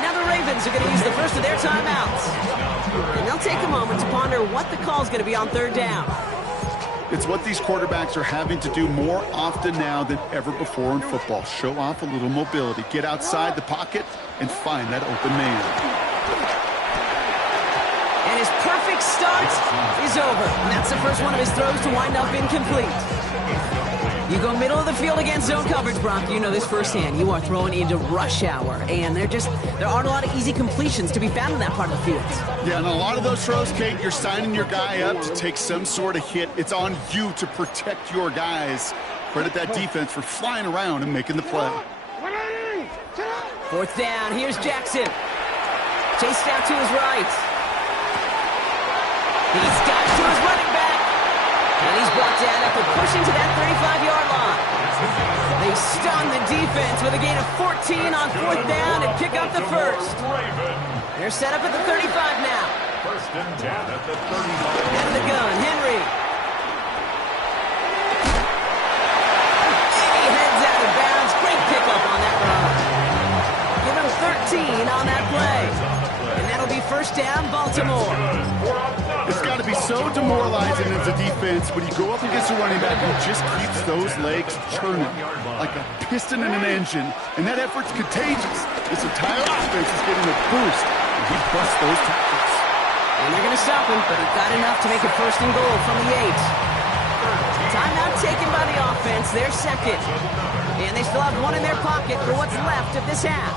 Now the Ravens are going to use the first of their timeouts. And they'll take a moment to ponder what the call is going to be on 3rd down. It's what these quarterbacks are having to do more often now than ever before in football. Show off a little mobility. Get outside the pocket and find that open man. And his perfect start is over. And that's the first one of his throws to wind up incomplete. You go middle of the field against zone coverage, Brock. You know this firsthand. You are throwing into rush hour, and there aren't a lot of easy completions to be found in that part of the field. Yeah, and a lot of those throws, Kate, you're signing your guy up to take some sort of hit. It's on you to protect your guys. Credit that defense for flying around and making the play. 4th down. Here's Jackson. Chased out to his right. He's got it to his running back. And he's brought down after pushing to that 35-yard line. They stun the defense with a gain of 14 on 4th down and pick up the first. They're set up at the 35 now. 1st and 10 at the 35. Out of the gun, Henry. He heads out of bounds. Great pickup on that run. Give him 13 on that play. And that'll be 1st down, Baltimore. It's got to be so demoralizing as a defense when you go up against a running back who just keeps those legs churning like a piston in an engine, and that effort's contagious. This entire offense is getting a boost, and he busts those tackles. And they're going to stop him, but he got enough to make it 1st and goal from the 8. Timeout taken by the offense, their 2nd. And they still have one in their pocket for what's left of this half.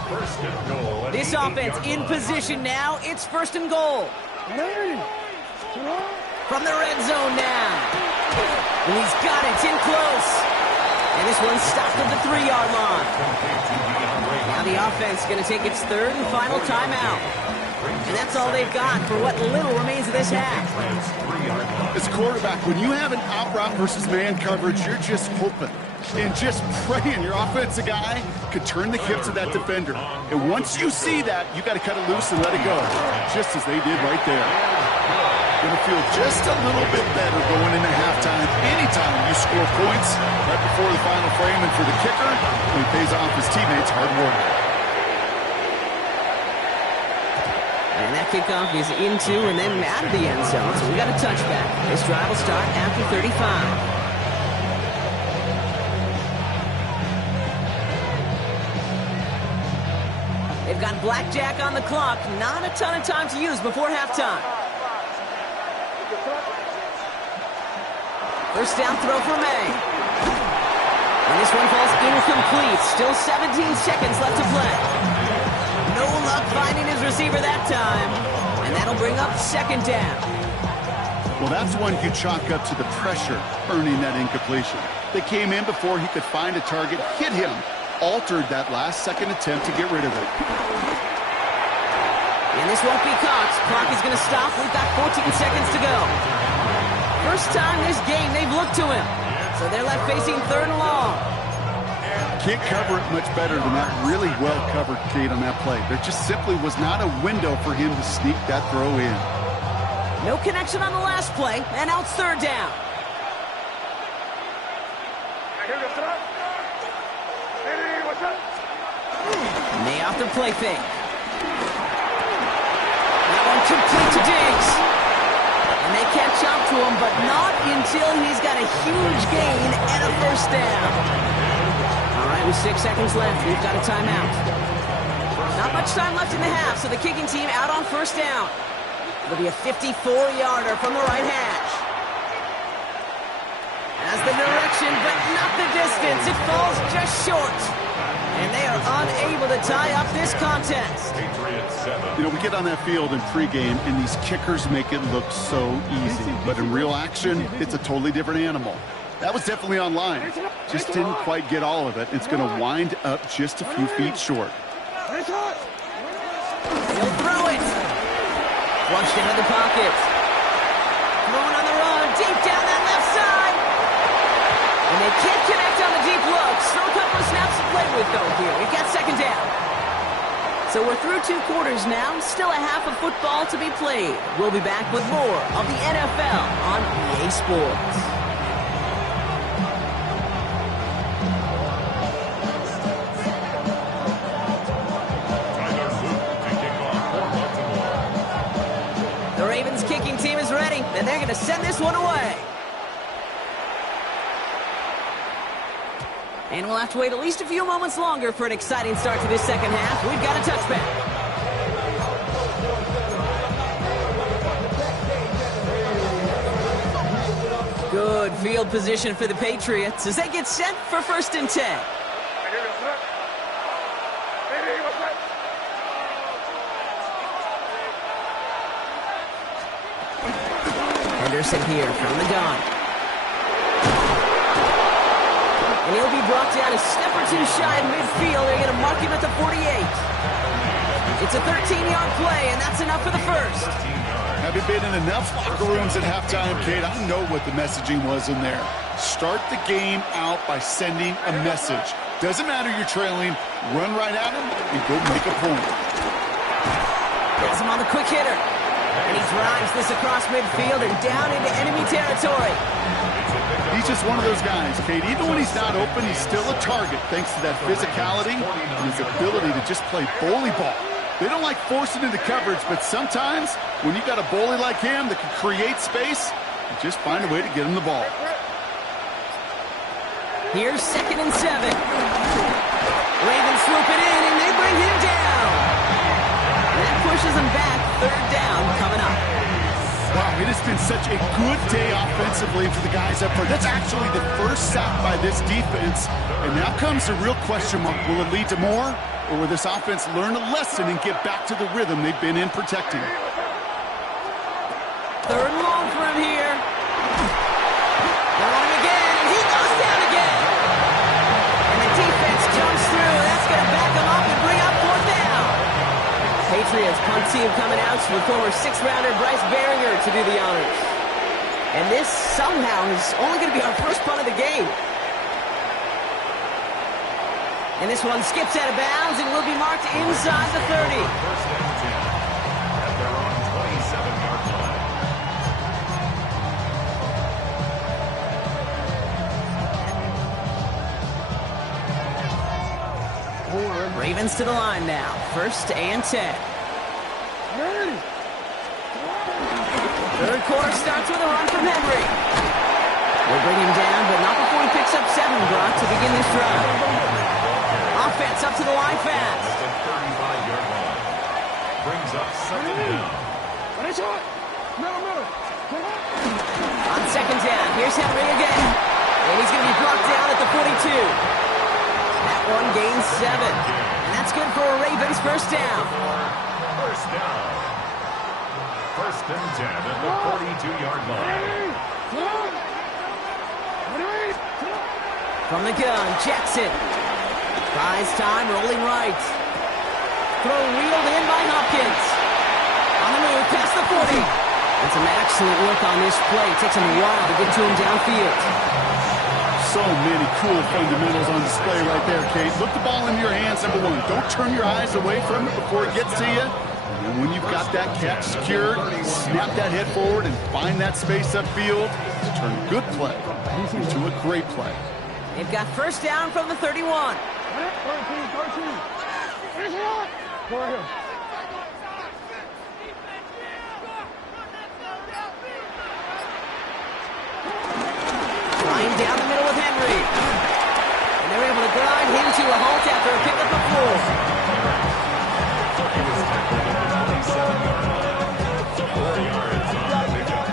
This offense in position now. It's 1st and goal. From the red zone now. And he's got it. It's in close. And this one's stopped at the 3-yard line. Now the offense is going to take its 3rd and final timeout. And that's all they've got for what little remains of this half. As a quarterback, when you have an out route versus man coverage, you're just hoping and just praying your offensive guy could turn the hips of that defender. And once you see that, you got to cut it loose and let it go, just as they did right there. Going to feel just a little bit better going into halftime. Anytime you score points right before the final frame, and for the kicker, he pays off his teammates' hard work. And that kickoff is into and then out of the end zone. So we got a touchback. This drive will start after 35. They've got blackjack on the clock. Not a ton of time to use before halftime. 1st down throw for May. And this one falls incomplete. Still 17 seconds left to play. No luck finding his receiver that time. And that'll bring up 2nd down. Well, that's one you chalk up to the pressure earning that incompletion. They came in before he could find a target, hit him, altered that last-second attempt to get rid of it. And this won't be caught. Clock is going to stop. We've got 14 seconds to go. First time this game they've looked to him. So they're left facing 3rd and long. Can't cover it much better than that really well-covered Kate on that play. There just simply was not a window for him to sneak that throw in. No connection on the last play, and now it's 3rd down. And they off the play fake. That one complete to Diggs. And they catch up to him, but not until he's got a huge gain and a 1st down. All right, with 6 seconds left, we've got a timeout. Not much time left in the half, so the kicking team out on 1st down. It'll be a 54-yarder from the right hash. Has the direction, but not the distance. It falls just short. And they are unable to tie up this contest. You know, we get on that field in pregame, and these kickers make it look so easy. But in real action, it's a totally different animal. That was definitely online. Just didn't quite get all of it. It's going to wind up just a few feet short. He'll throw it. Flushed into the pocket. Throwing on the run, deep down that left side. And they can't connect on the deep look. Still a couple of snaps to play with, though, here. We've got 2nd down. So we're through 2 quarters now. Still a half of football to be played. We'll be back with more of the NFL on EA Sports. The Ravens kicking team is ready, and they're going to send this one away. And we'll have to wait at least a few moments longer for an exciting start to this 2nd half. We've got a touchback. Good field position for the Patriots as they get set for 1st and 10. Henderson here from the gun. And he'll be brought down a step or two shy of midfield. They're going to mark him at the 48. It's a 13-yard play, and that's enough for the first. Having been in enough locker rooms at halftime, Kate, I know what the messaging was in there. Start the game out by sending a message. Doesn't matter you're trailing, run right at him and go make a point. Gets him on the quick hitter. And he drives this across midfield and down into enemy territory. He's just one of those guys, Kate. Even when he's not open, he's still a target thanks to that physicality and his ability to just play bully ball. They don't like forcing into coverage, but sometimes when you got a bully like him that can create space, you just find a way to get him the ball. Here's 2nd and 7. Ravens swoop it in, and they bring him down. And that pushes him back. 3rd down coming up. Wow, it has been such a good day offensively for the guys up front. That's actually the first sack by this defense. And now comes the real question mark. Will it lead to more? Or will this offense learn a lesson and get back to the rhythm they've been in protecting? 3rd and long for him here. They're on him again, and he goes down again. And the defense jumps through. That's going to back him up and bring up 4th down. Patriots punt team coming out with former 6th-rounder Bryce Berringer to do the honors. And this somehow is only going to be our first punt of the game. And this one skips out of bounds and will be marked inside the 30. 1st and 10 at their own 27-yard line. Ravens to the line now. 1st and 10. 3rd quarter starts with a run from Henry. We'll bring him down, but not before he picks up 7, Brock, to begin this drive. Offense up to the line fast. At the 35-yard line. Brings up 2nd down. On 2nd down, here's Henry again. And he's going to be brought down at the 42. That one gains 7. And that's good for a Ravens 1st down. 1st down. 1st and 10 at the 42-yard line. From the gun, Jackson. Buys time, rolling right. Throw wheeled in by Hopkins. On the move, past the 40. And some excellent work on this play. Takes him a while to get to him downfield. So many cool fundamentals on display right there, Kate. Look the ball into your hands, number 1. Don't turn your eyes away from it before it gets to you. And when you've got that catch secured, snap that head forward and find that space upfield to turn a good play into a great play. They've got 1st down from the 31. Flying down the middle with Henry. And they're able to grind him to a halt after a pickup of 4. He was tackled at the 27-yard line. 4 yards on the pickup.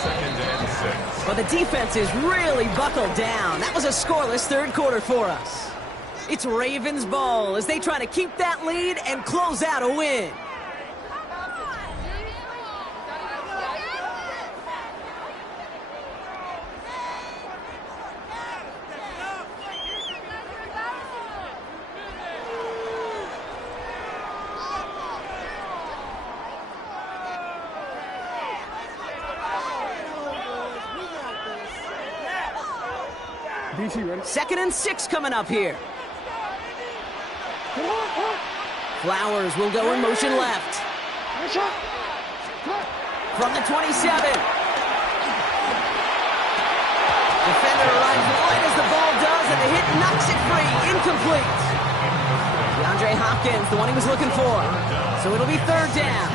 2nd and 6. Well, the defense is really buckled down. That was a scoreless 3rd quarter for us. It's Ravens ball as they try to keep that lead and close out a win. DC, ready? 2nd and 6 coming up here. Flowers will go in motion left. From the 27. Defender arrives wide as the ball does, and the hit knocks it free. Incomplete. DeAndre Hopkins, the one he was looking for. So it'll be 3rd down.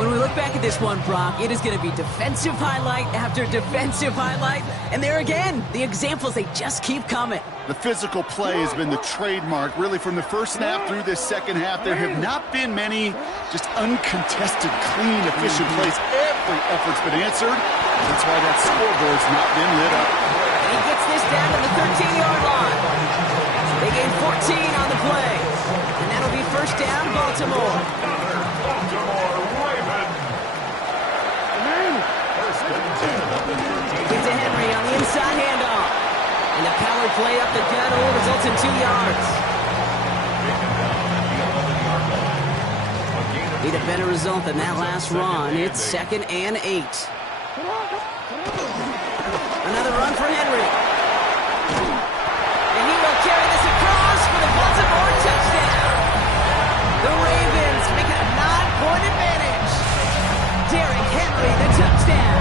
When we look back at this one, Brock, it is going to be defensive highlight after defensive highlight. And there again, the examples, they just keep coming. The physical play has been the trademark, really, from the first snap through this second half. There have not been many just uncontested, clean, efficient plays. Every effort's been answered. That's why that scoreboard's not been lit up. And he gets this down to the 13-yard line. They gain 14 on the play. And that'll be first down, Baltimore. Get to Henry on the inside handoff. And the power play up the gut will result in 2 yards. Need a better result than that last run. It's 2nd and 8. Another run for Henry. And he will carry this across for the Baltimore touchdown. The Ravens make it a 9-point advantage. Derrick Henry, the touchdown.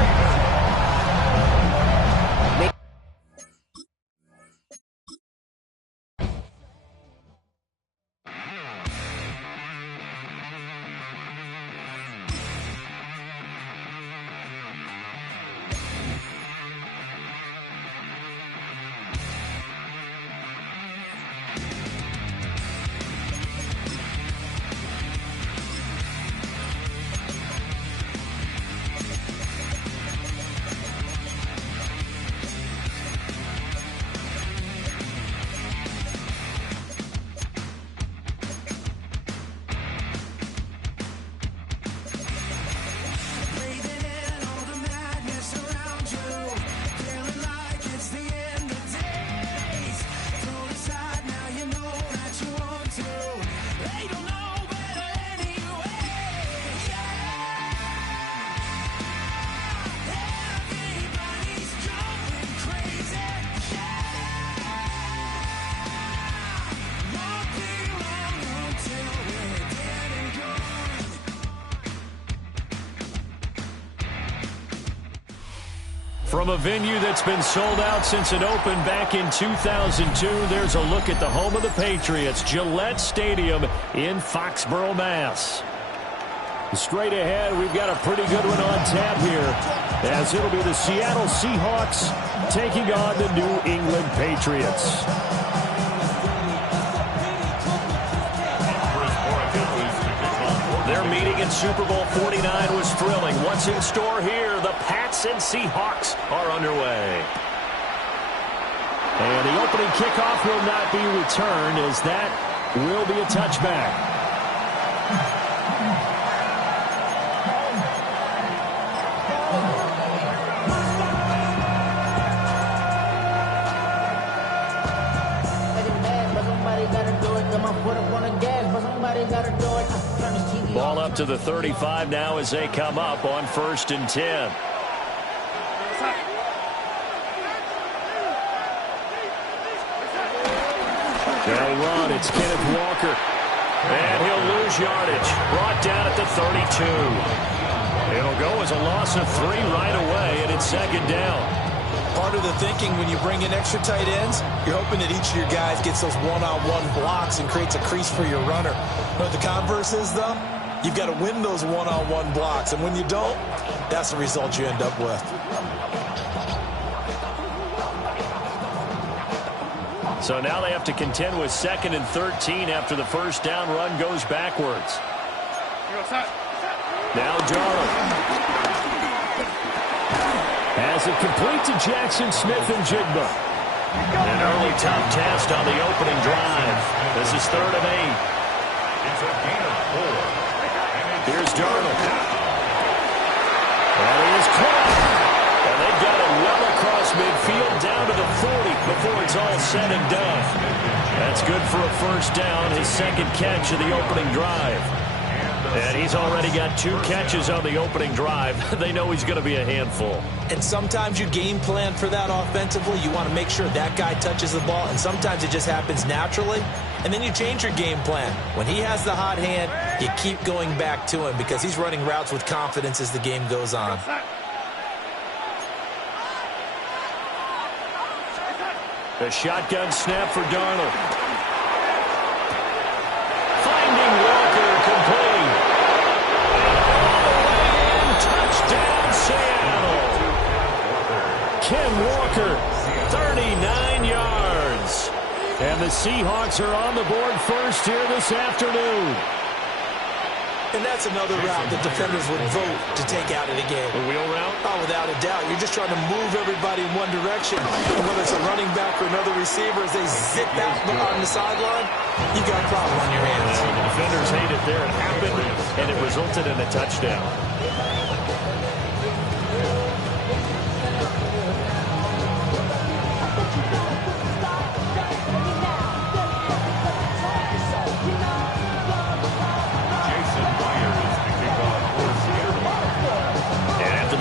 From a venue that's been sold out since it opened back in 2002, there's a look at the home of the Patriots, Gillette Stadium in Foxborough, Mass. Straight ahead, we've got a pretty good one on tap here, as it'll be the Seattle Seahawks taking on the New England Patriots. Their meeting in Super Bowl 49 was thrilling. What's in store here? The Pats and Seahawks are underway. And the opening kickoff will not be returned, as that will be a touchback. Ball up to the 35 now as they come up on 1st and 10. They'll run. It's Kenneth Walker. And he'll lose yardage. Brought down at the 32. It'll go as a loss of 3 right away, and it's 2nd down. Part of the thinking when you bring in extra tight ends, you're hoping that each of your guys gets those one-on-one blocks and creates a crease for your runner. You know what the converse is, though? You've got to win those one-on-one blocks, and when you don't, that's the result you end up with. So now they have to contend with 2nd and 13 after the first down run goes backwards. Now Darnold has it complete to Jackson Smith-Njigba. An early tough test on the opening drive. This is 3rd and 8. It's a gain of 4. Here's Darnold. And he is caught. And they've got it well across midfield down to the 40 before it's all said and done. That's good for a first down, his 2nd catch of the opening drive. And he's already got 2 catches on the opening drive. They know he's going to be a handful. And sometimes you game plan for that offensively. You want to make sure that guy touches the ball, and sometimes it just happens naturally. And then you change your game plan. When he has the hot hand, you keep going back to him because he's running routes with confidence as the game goes on. The shotgun snap for Darnold. Finding Walker complete. And the Seahawks are on the board first here this afternoon. And that's another route that defenders would vote to take out of the game. A wheel route? Oh, without a doubt. You're just trying to move everybody in one direction. And whether it's a running back or another receiver, as they zip out on the sideline, you got a problem on your hands. And the defenders hate it there. It happened, and it resulted in a touchdown.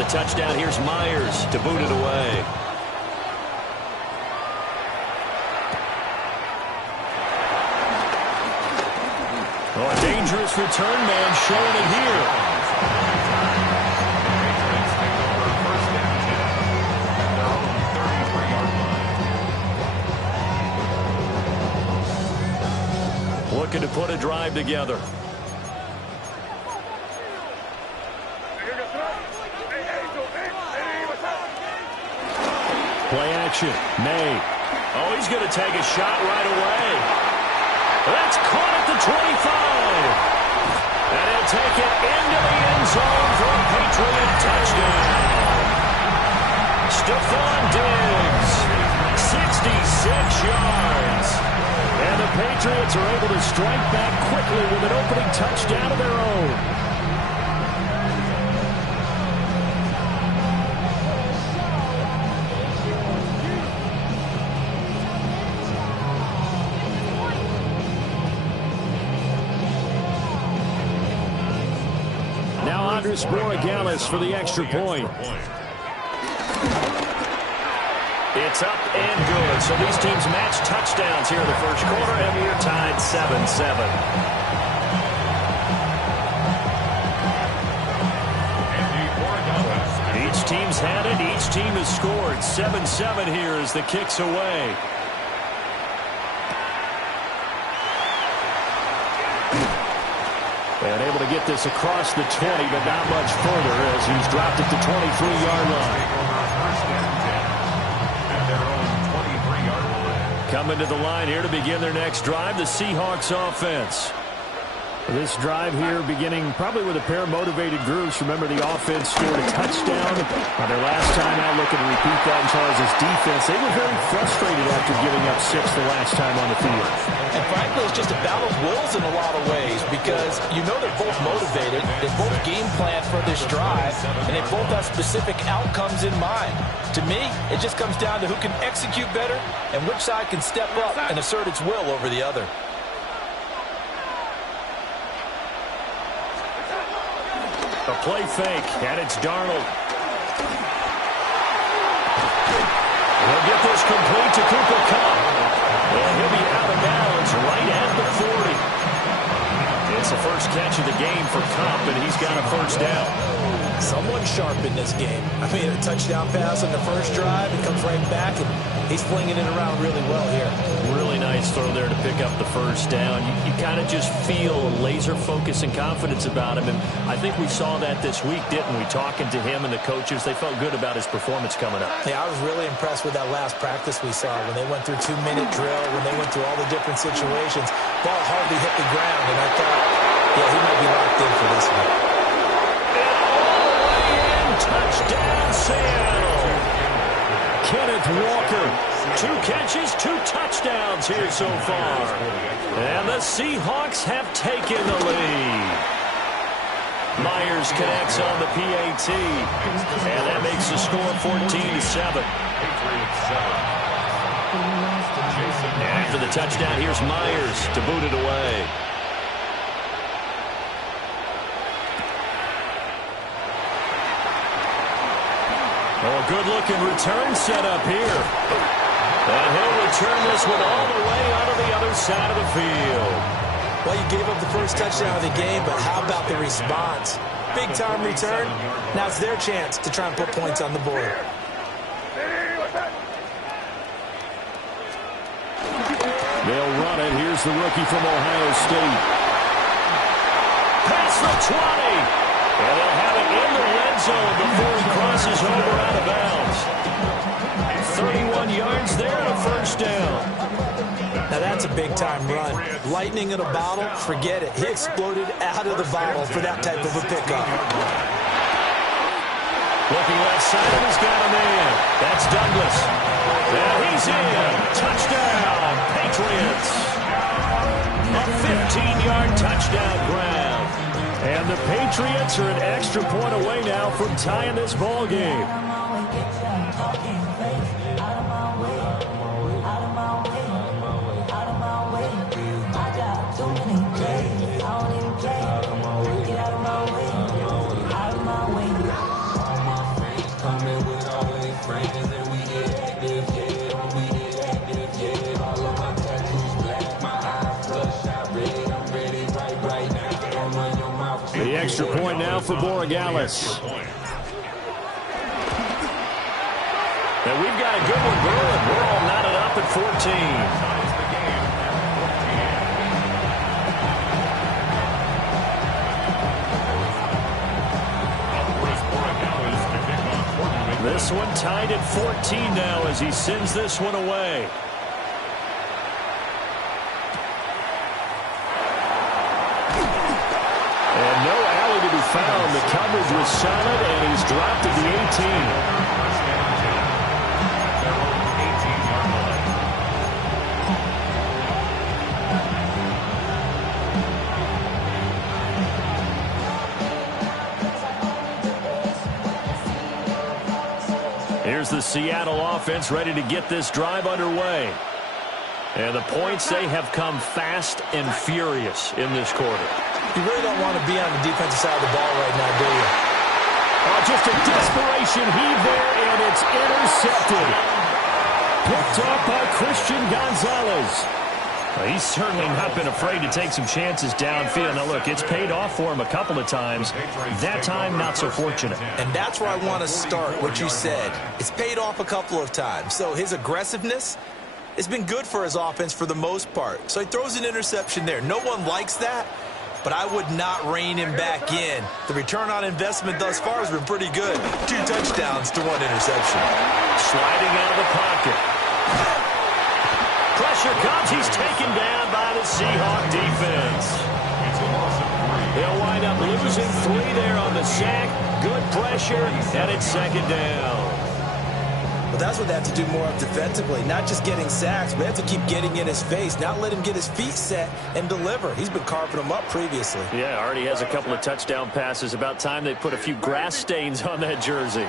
Touchdown, here's Myers to boot it away. Oh, a dangerous return man showing it here. Looking to put a drive together. Play action. May. Oh, he's going to take a shot right away. That's caught at the 25. And he'll take it into the end zone for a Patriot touchdown. Stephon Diggs, 66 yards. And the Patriots are able to strike back quickly with an opening touchdown of their own. Borregales for the extra point. It's up and good. So these teams match touchdowns here in the first quarter, and we are tied 7-7. Each team's had it. Each team has scored. 7-7 here as the kick's away. And able to get this across the 20, but not much further as he's dropped at the 23-yard line. Coming to the line here to begin their next drive, the Seahawks offense. This drive here beginning probably with a pair of motivated groups. Remember, the offense scored a touchdown on their last time out. Looking to repeat that in Charles' defense. They were very frustrated after giving up 6 the last time on the field. And frankly, it's just a battle of wills in a lot of ways because you know they're both motivated. They both game plan for this drive, and they both have specific outcomes in mind. To me, it just comes down to who can execute better and which side can step up and assert its will over the other. A play fake, and it's Darnold. He'll get this complete to Cooper Kupp. And he'll be out of bounds right at the 40. It's the first catch of the game for Kupp, and he's got a first down. Someone sharp in this game. I mean, a touchdown pass on the first drive. It comes right back, and he's flinging it around really well here. Really nice throw there to pick up the first down. You kind of just feel laser focus and confidence about him, and I think we saw that this week, didn't we? Talking to him and the coaches, they felt good about his performance coming up. Yeah, I was really impressed with that last practice we saw when they went through 2-minute drill, when they went through all the different situations. Ball hardly hit the ground, and I thought, yeah, he might be locked in for this one. Touchdown, Seattle. Kenneth Walker, 2 catches, 2 touchdowns here so far. And the Seahawks have taken the lead. Myers connects on the PAT. And that makes the score 14-7. After the touchdown, here's Myers to boot it away. Oh, a good-looking return set up here. And he'll return this one all the way onto the other side of the field. Well, you gave up the first touchdown of the game, but how about the response? Big-time return. Now it's their chance to try and put points on the board. They'll run it. Here's the rookie from Ohio State. Past the 20. And they'll have it in the red zone before he crosses over out of bounds. 31 yards there and a first down. Now that's a big-time run. Lightning in a bottle, forget it. He exploded out of the bottle for that type of a pickup. Looking left side, and he's got him in. That's Douglas. And he's in. Touchdown, Patriots. A 15-yard touchdown grab. And the Patriots are an extra point away now from tying this ball game. The extra point now for Borregales. And we've got a good one brewing. We're all knotted up at 14. This one tied at 14 now as he sends this one away. And no alley to be found. The coverage was solid, and he's dropped at the 18. Here's the Seattle offense ready to get this drive underway. And the points, they have come fast and furious in this quarter. You really don't want to be on the defensive side of the ball right now, do you? Oh, just a desperation heave there, and it's intercepted. Picked up by Christian Gonzalez. Well, he's certainly not been afraid to take some chances downfield. Now, look, it's paid off for him a couple of times. That time, not so fortunate. And that's where I want to start, what you said. It's paid off a couple of times. So his aggressiveness has been good for his offense for the most part. So he throws an interception there. No one likes that, but I would not rein him back in. The return on investment thus far has been pretty good. 2 touchdowns to 1 interception. Sliding out of the pocket. Pressure comes. He's taken down by the Seahawk defense. They'll wind up losing 3 there on the sack. Good pressure, and it's 2nd down. But that's what they have to do more of defensively. Not just getting sacks, but they have to keep getting in his face. Not let him get his feet set and deliver. He's been carving them up previously. Yeah, already has a couple of touchdown passes. About time they put a few grass stains on that jersey.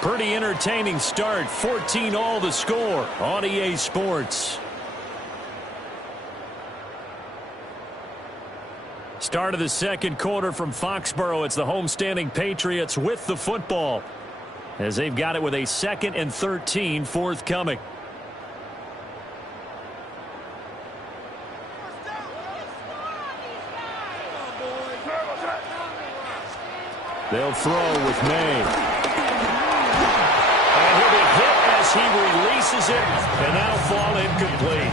Pretty entertaining start. 14-all the score on EA Sports. Start of the second quarter from Foxborough. It's the homestanding Patriots with the football, as they've got it with a 2nd and 13 forthcoming. They'll throw with May. And he'll be hit as he releases it, and that'll fall incomplete.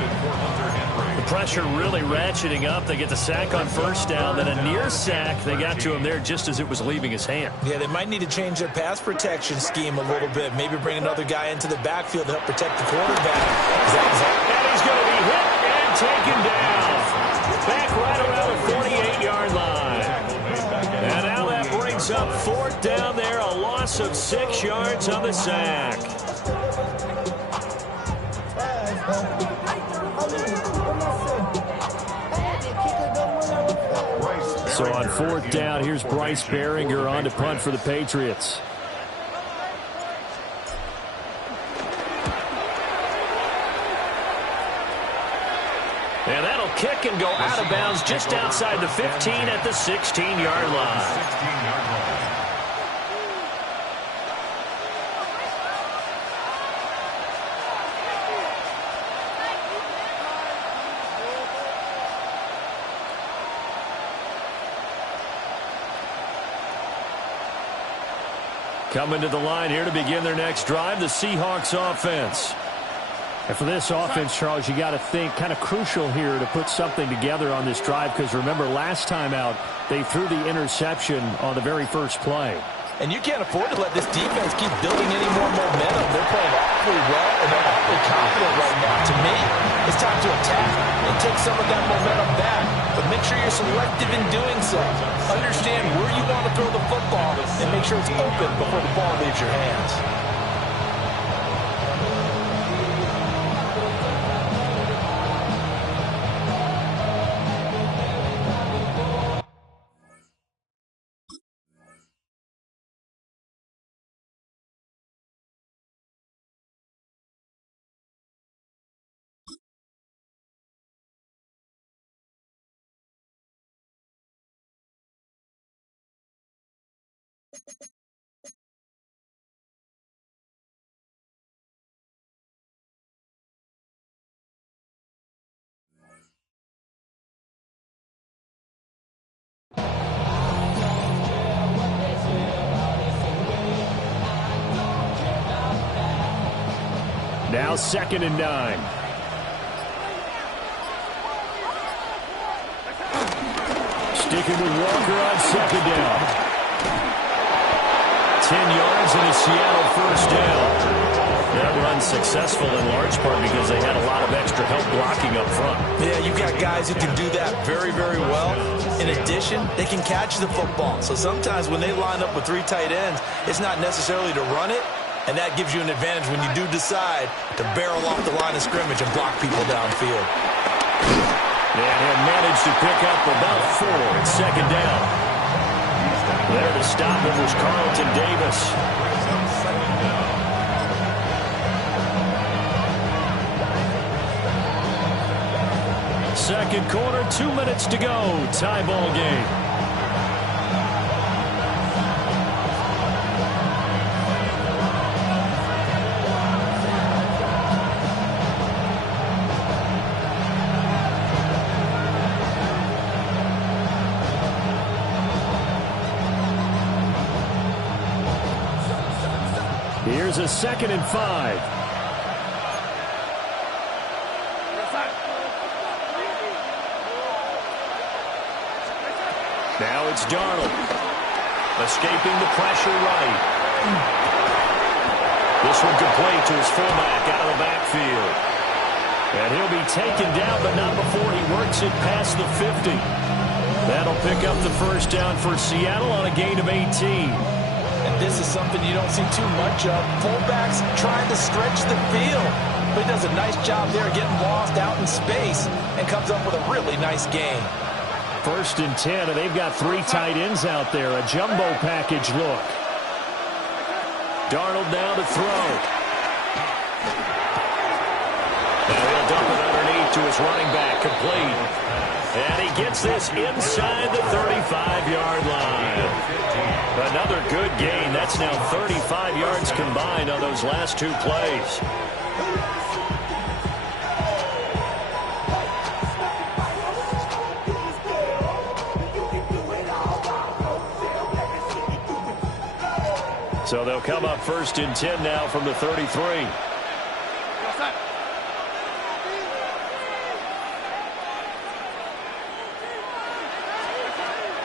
The pressure really ratcheting up. They get the sack on 1st down, then a near sack. They got to him there just as it was leaving his hand. Yeah, they might need to change their pass protection scheme a little bit. Maybe bring another guy into the backfield to help protect the quarterback. And he's going to be hit and taken down. Back right around the 48-yard line. And now that brings up 4th down there. A loss of 6 yards on the sack. So on 4th down, here's Bryce Behringer on to punt for the Patriots. And that'll kick and go out of bounds just outside the 15 at the 16-yard line. Coming to the line here to begin their next drive, the Seahawks offense. And for this offense, Charles, you got to think kind of crucial here to put something together on this drive, because remember last time out they threw the interception on the very first play. And you can't afford to let this defense keep building any more momentum. They're playing awfully well, and they're awfully confident right now. To me, It's time to attack and take some of that momentum back. But make sure you're selective in doing so. Understand where you want to throw the football and make sure it's open before the ball leaves your hands. Now 2nd and 9. Sticking with Walker on 2nd down. 10 yards and a Seattle first down. That run successful in large part because they had a lot of extra help blocking up front. Yeah, you've got guys who can do that very, very well. In addition, they can catch the football. So sometimes when they line up with 3 tight ends, it's not necessarily to run it. And that gives you an advantage when you do decide to barrel off the line of scrimmage and block people downfield. And he'll manage to pick up about 4 at 2nd down. There to stop him was Carlton Davis. Second quarter, 2 minutes to go. Tie ball game. Here's a 2nd and 5. Now it's Darnold. Escaping the pressure right. This one complete to his fullback out of the backfield. And he'll be taken down, but not before he works it past the 50. That'll pick up the first down for Seattle on a gain of 18. And this is something you don't see too much of. Fullbacks trying to stretch the field. But he does a nice job there getting lost out in space and comes up with a really nice gain. 1st and 10, and they've got 3 tight ends out there. A jumbo package look. Darnold now to throw. Now he'll dump it underneath to his running back, complete. And he gets this inside the 35-yard line. Another good gain. That's now 35 yards combined on those last 2 plays. So they'll come up 1st and 10 now from the 33.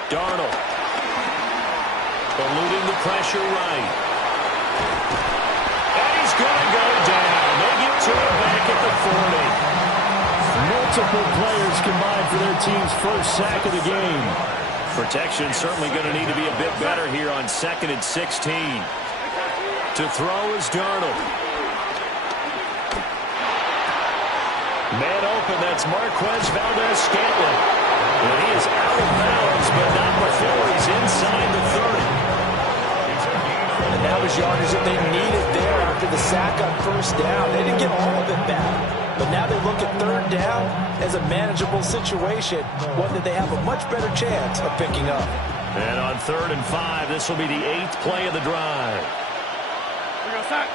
Darnold. Eluding the pressure right. And he's going to go down. They get to it back at the 40. Multiple players combined for their team's first sack of the game. Protection certainly going to need to be a bit better here on 2nd and 16. To throw is Darnold. Man open, that's Marquez Valdez-Scantling. And he is out of bounds, but not before he's inside the 30. And that was yardage that they needed there after the sack on 1st down. They didn't get all of it back. But now they look at 3rd down as a manageable situation, one that they have a much better chance of picking up. And on 3rd and 5, this will be the 8th play of the drive. We go sack.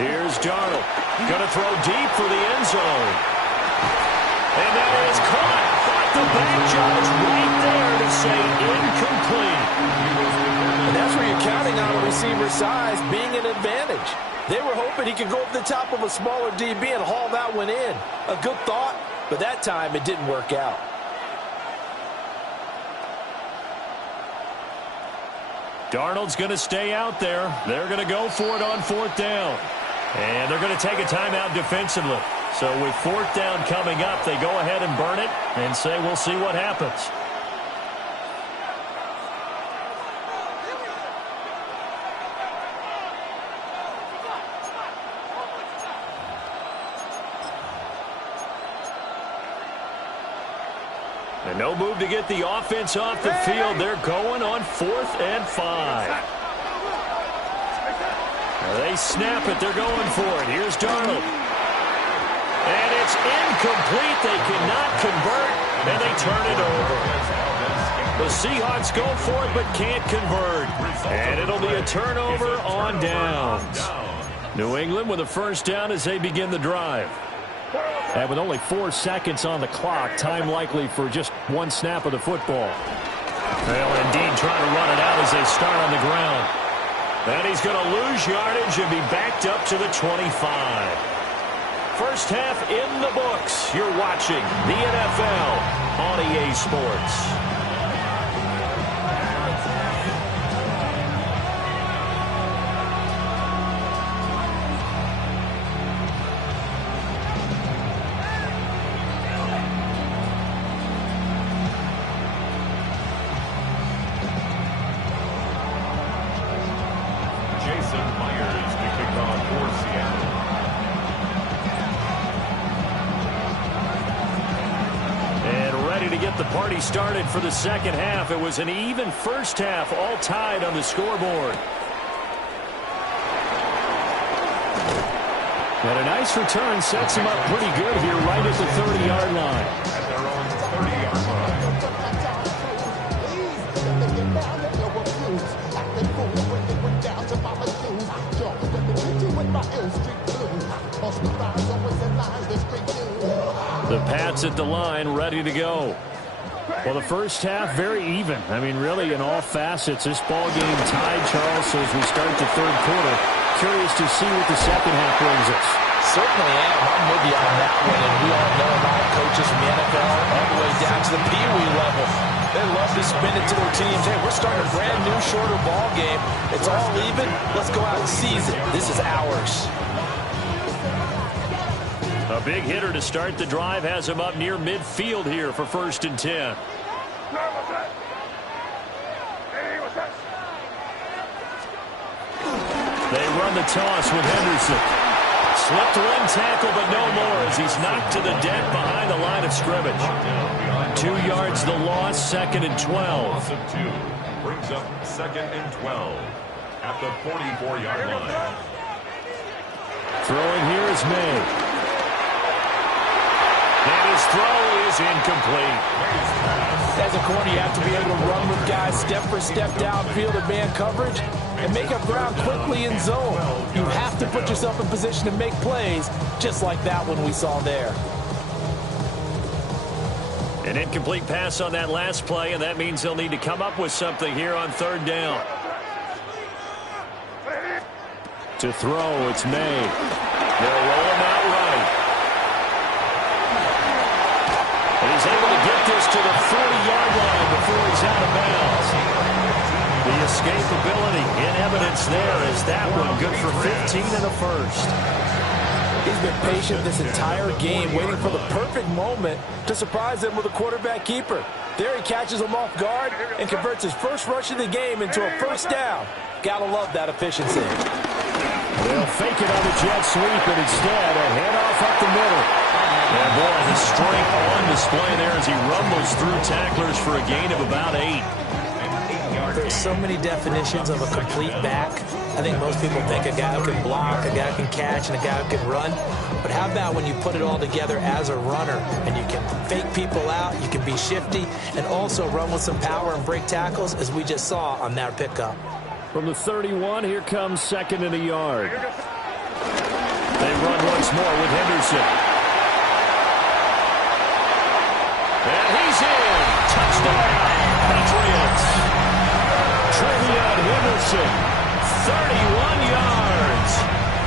Here's Darnold. Going to throw deep for the end zone. And that is caught. But the back judge right there to say incomplete. And that's where you're counting on a receiver's size being an advantage. They were hoping he could go over the top of a smaller DB and haul that one in. A good thought, but that time it didn't work out. Darnold's going to stay out there. They're going to go for it on 4th down. And they're going to take a timeout defensively. So with 4th down coming up, they go ahead and burn it and say we'll see what happens. And no move to get the offense off the field. They're going on 4th and 5. They snap it. They're going for it. Here's Darnold. And it's incomplete. They cannot convert, and they turn it over. The Seahawks go for it but can't convert. And it'll be a turnover on downs. New England with a 1st down as they begin the drive. And with only 4 seconds on the clock, time likely for just 1 snap of the football. They'll indeed try to run it out as they start on the ground. And he's going to lose yardage and be backed up to the 25. First half in the books. You're watching the NFL on EA Sports. Started for the second half. It was an even first half, all tied on the scoreboard. And a nice return sets him up pretty good here right at the 30-yard line. At their own 30-yard line. The Pats at the line, ready to go. Well, the first half, very even. I mean, really, in all facets, this ball game tied, Charles, so as we start the 3rd quarter. Curious to see what the second half brings us. Certainly am. I'm with you on that one, and we all know a lot of coaches from the NFL all the way down to the Pee-wee level. They love to spin it to their teams. Hey, we're starting a brand new, shorter ball game. It's all even. Let's go out and seize it. This is ours. A big hitter to start the drive has him up near midfield here for 1st and 10. They run the toss with Henderson. Slipped 1 tackle, but no more as he's knocked to the deck behind the line of scrimmage. 2 yards the loss, 2nd and 12. Loss of 2 brings up 2nd and 12 at the 44-yard line. Throwing here is May. And his throw is incomplete. As a corner, you have to be able to run with guys step for step downfield in man coverage and make up ground quickly in zone. You have to put yourself in position to make plays, just like that one we saw there. An incomplete pass on that last play, and that means they'll need to come up with something here on 3rd down. To throw, it's May. They'll roll him out right. And he's able to get this to the 40-yard line before he's out of bounds. The escapability in evidence there is that one good for 15 and a 1st. He's been patient this entire game, waiting for the perfect moment to surprise them with a quarterback keeper. There he catches him off guard and converts his first rush of the game into a 1st down. Gotta love that efficiency. They'll fake it on the jet sweep, and instead a handoff up the middle. And boy, his strength on display there as he rumbles through tacklers for a gain of about 8. There's so many definitions of a complete back. I think most people think a guy who can block, a guy who can catch, and a guy who can run. But how about when you put it all together as a runner and you can fake people out, you can be shifty, and also run with some power and break tackles, as we just saw on that pickup. From the 31, here comes 2nd and a yard. They run once more with Henderson. And he's in. Touchdown, Patriots. Trevion Henderson, 31 yards.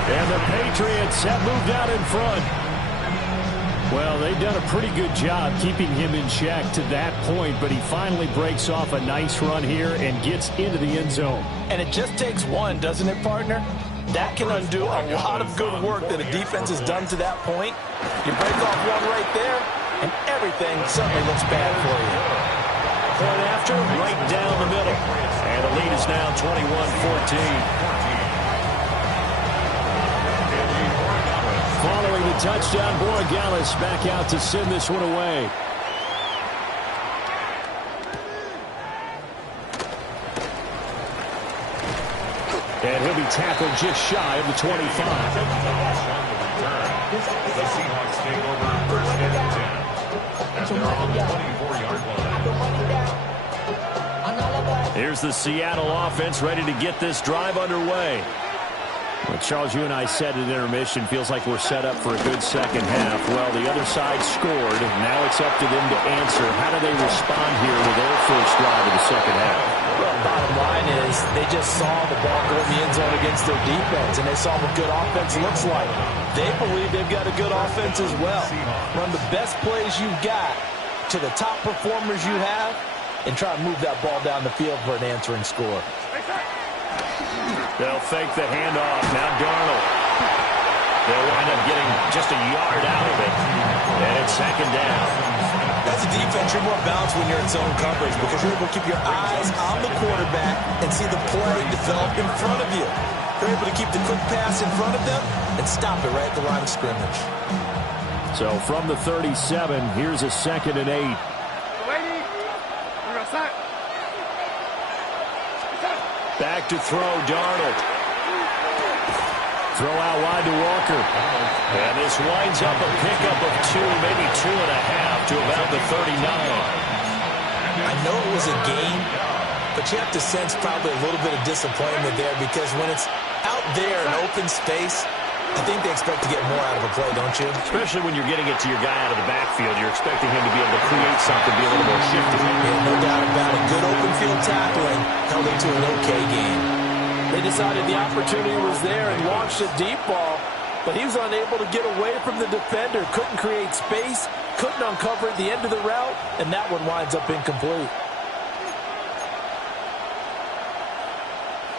And the Patriots have moved out in front. Well, they've done a pretty good job keeping him in check to that point, but he finally breaks off a nice run here and gets into the end zone. And it just takes one, doesn't it, partner? That can undo a lot of good work that a defense has done to that point. You break off one right there, and everything suddenly looks bad for you. Point after, right down the middle. And the lead is now 21-14. Following the touchdown, Borregales back out to send this one away. And he'll be tackled just shy of the 25. The Seahawks take over first and 10. And they're on the 24-yard line. Here's the Seattle offense ready to get this drive underway. Well, Charles, you and I said at intermission, feels like we're set up for a good second half. Well, the other side scored. Now it's up to them to answer. How do they respond here with their first drive of the second half? Well, bottom line is they just saw the ball go in the end zone against their defense, and they saw what good offense looks like. They believe they've got a good offense as well. Run the best plays you've got to the top performers you have and try to move that ball down the field for an answering score. They'll fake the handoff. Now Darnold. They'll wind up getting just a yard out of it. And it's second down. As a defense, you're more balanced when you're in zone coverage because you're able to keep your eyes on the quarterback and see the play develop in front of you. You're able to keep the quick pass in front of them and stop it right at the line of scrimmage. So from the 37, here's a 2nd and 8. Back to throw, Darnold. Throw out wide to Walker. And this winds up a pickup of 2, maybe 2.5 to about the 39. I know it was a gain, but you have to sense probably a little bit of disappointment there because when it's out there in open space, I think they expect to get more out of a play, don't you? Especially when you're getting it to your guy out of the backfield. You're expecting him to be able to create something, be a little more shifty. Yeah, no doubt about it. Good open field tackling held it to an okay game. They decided the opportunity was there and launched a deep ball, but he was unable to get away from the defender. Couldn't create space, couldn't uncover at the end of the route, and that one winds up incomplete.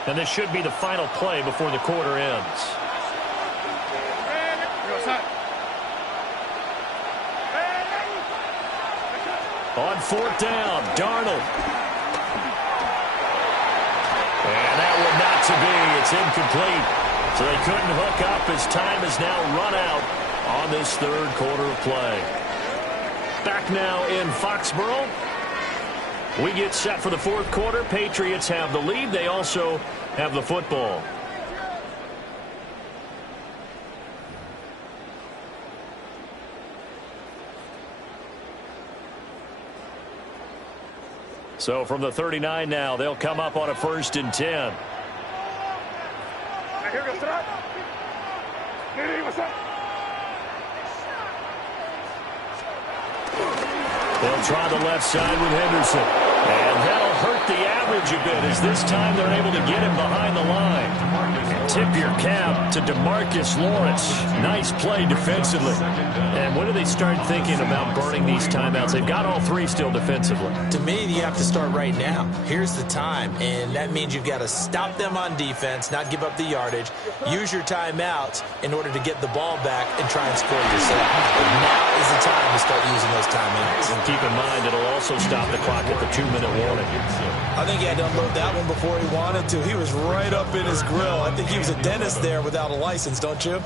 And this should be the final play before the quarter ends. On 4th down, Darnold. And that one not to be. It's incomplete. So they couldn't hook up as time has now run out on this third quarter of play. Back now in Foxborough. We get set for the fourth quarter. Patriots have the lead. They also have the football. So from the 39 now, they'll come up on a 1st and 10. They'll try the left side with Henderson. And that'll hurt the average a bit as this time they're able to get him behind the line. And tip your cap to DeMarcus Lawrence. Nice play defensively. And when do they start thinking about burning these timeouts? They've got all 3 still defensively. To me, you have to start right now. Here's the time, and that means you've got to stop them on defense, not give up the yardage, use your timeouts in order to get the ball back and try and score yourself. But now is the time to start using those timeouts. And keep in mind, it'll also stop the clock at the 2-minute warning. I think he had to unload that one before he wanted to. He was right up in his grill. I think he was a dentist there without a license, don't you?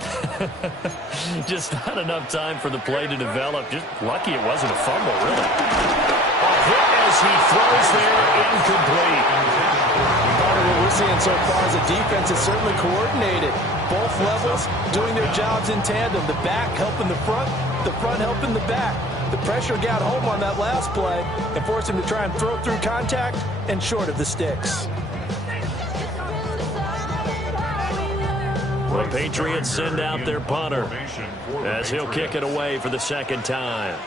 Just not enough time for the play to develop. Just lucky it wasn't a fumble, really. A hit as he throws there, incomplete. What we're seeing so far is the defense is certainly coordinated. Both levels doing their jobs in tandem. The back helping the front helping the back. The pressure got home on that last play and forced him to try and throw through contact and short of the sticks. The Patriots send out their punter as he'll kick it away for the 2nd time.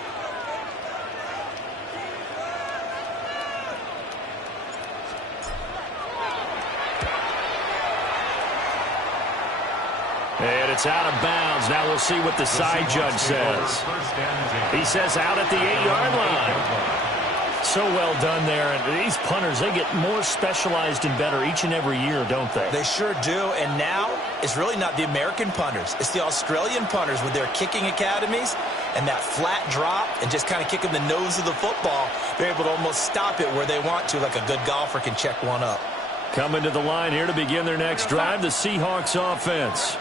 And And it's out of bounds. Now we'll see what the side judge says. He says out at the 8-yard line. So well done there. And these punters, they get more specialized and better each and every year, don't they? They sure do. And now it's really not the American punters. It's the Australian punters with their kicking academies and that flat drop and just kind of kicking the nose of the football. They're able to almost stop it where they want to, like a good golfer can check one up. Coming to the line here to begin their next drive, the Seahawks offense.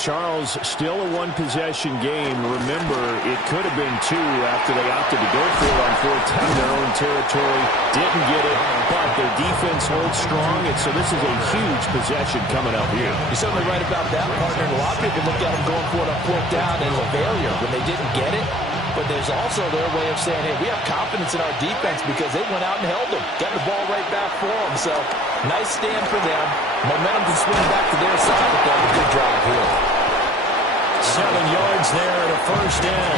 Charles, still a one-possession game. Remember, it could have been two after they opted to go for it on fourth down in their own territory. Didn't get it, but their defense holds strong, and so this is a huge possession coming up here. You're certainly right about that, partner. A lot of people look at them going for it on fourth down as a failure when they didn't get it. But there's also their way of saying, hey, we have confidence in our defense because they went out and held them. Got the ball right back for them. So, nice stand for them. Momentum can swing back to their side, but they have a good drive here. 7 yards there at a first down.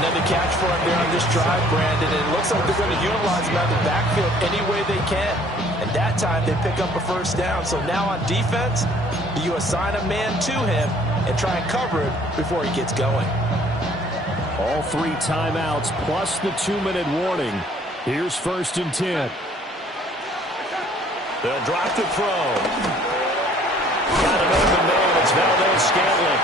Another catch for him there on this drive, Brandon. And it looks like they're going to utilize him out of the backfield any way they can. And that time, they pick up a first down. So now on defense, do you assign a man to him and try and cover it before he gets going? All 3 timeouts plus the 2-minute warning. Here's 1st and 10. They'll drop the throw. Got an open man. It's Valdez-Scantling.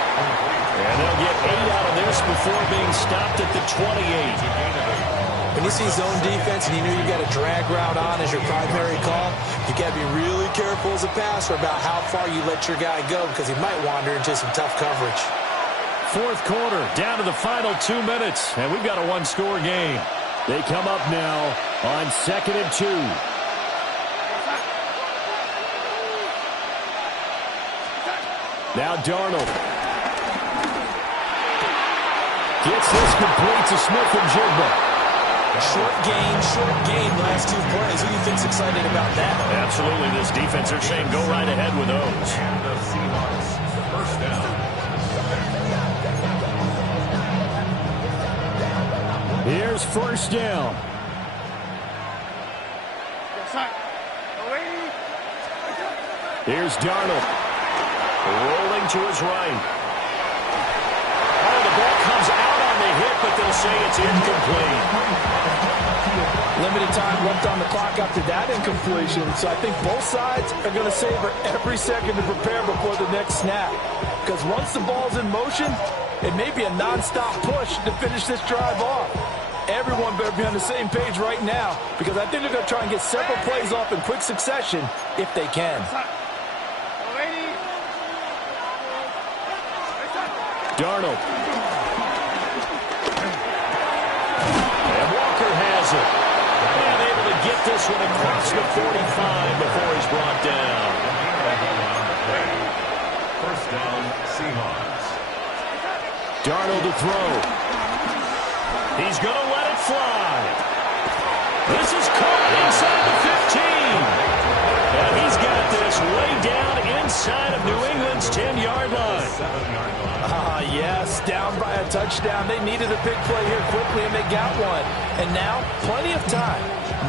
And they'll get 8 out of this before being stopped at the 28. When you see zone defense and you know you got a drag route on as your primary call, you got to be really careful as a passer about how far you let your guy go because he might wander into some tough coverage. 4th quarter, down to the final 2 minutes, and we've got a 1-score game. They come up now on 2nd and 2. Now Darnold. Gets this complete to Smith-Njigba. Short gain, last 2 plays. Who do you think's excited about that? Absolutely, this defense, they're saying go right ahead with those. And the Seahawks, first down. Here's 1st down. Here's Darnold. Rolling to his right. Oh, the ball comes out on the hit, but they'll say it's incomplete. Limited time left on the clock after that incompletion, so I think both sides are going to savor every second to prepare before the next snap. Because once the ball's in motion, it may be a non-stop push to finish this drive off. Everyone better be on the same page right now because I think they're going to try and get several plays off in quick succession if they can. Darnold. And Walker has it. And able to get this one across the 45 before he's brought down. First down, Seahawks. Darnold to throw. He's going to let it fly. This is caught inside the 15. And he's got this way down inside of New England's 10-yard line. 7-yard line. Yes, down by a touchdown. They needed a big play here quickly, and they got one. And now, plenty of time.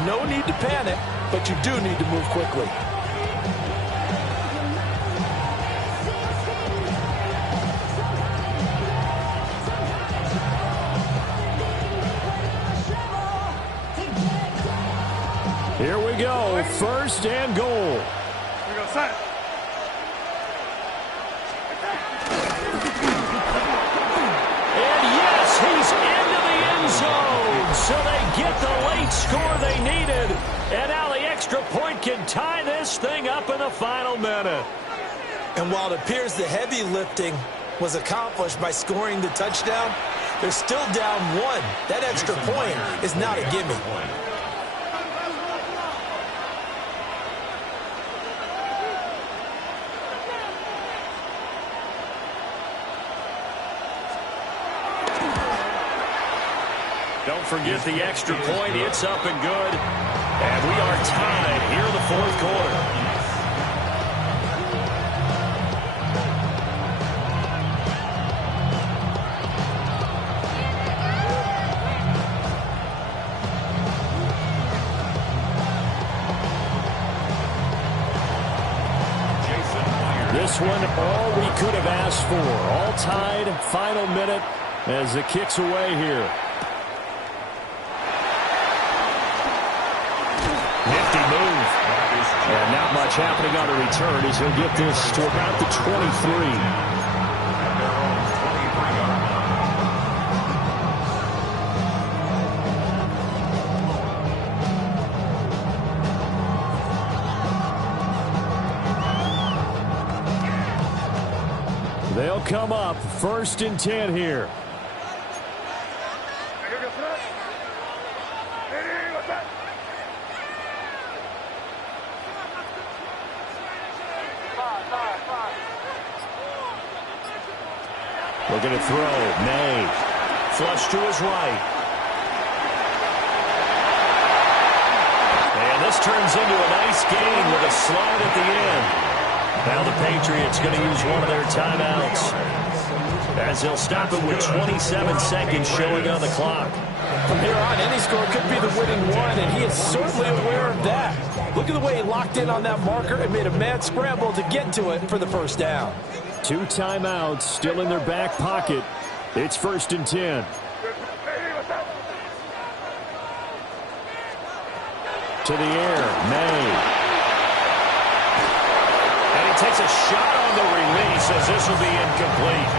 No need to panic, but you do need to move quickly. Here we go, 1st and goal. Here we go, set. And yes, he's into the end zone. So they get the late score they needed. And now the extra point can tie this thing up in the final minute. And while it appears the heavy lifting was accomplished by scoring the touchdown, they're still down 1. That extra point is not a gimme. Don't forget the extra point. It's up and good. And we are tied here in the 4th quarter. Jason Myers. This one, all we could have asked for. All tied, final minute as it kicks away here. Nifty move. And not much happening on the return as he'll get this to about the 23. They'll come up 1st and 10 here. Looking to throw. May. Flush to his right. And this turns into a nice gain with a slide at the end. Now the Patriots going to use one of their timeouts as they'll stop it with 27 seconds showing on the clock. From here on, any score could be the winning one, and he is certainly aware of that. Look at the way he locked in on that marker and made a mad scramble to get to it for the first down. 2 timeouts still in their back pocket. It's 1st and 10. To the air, May. Takes a shot on the release as this will be incomplete.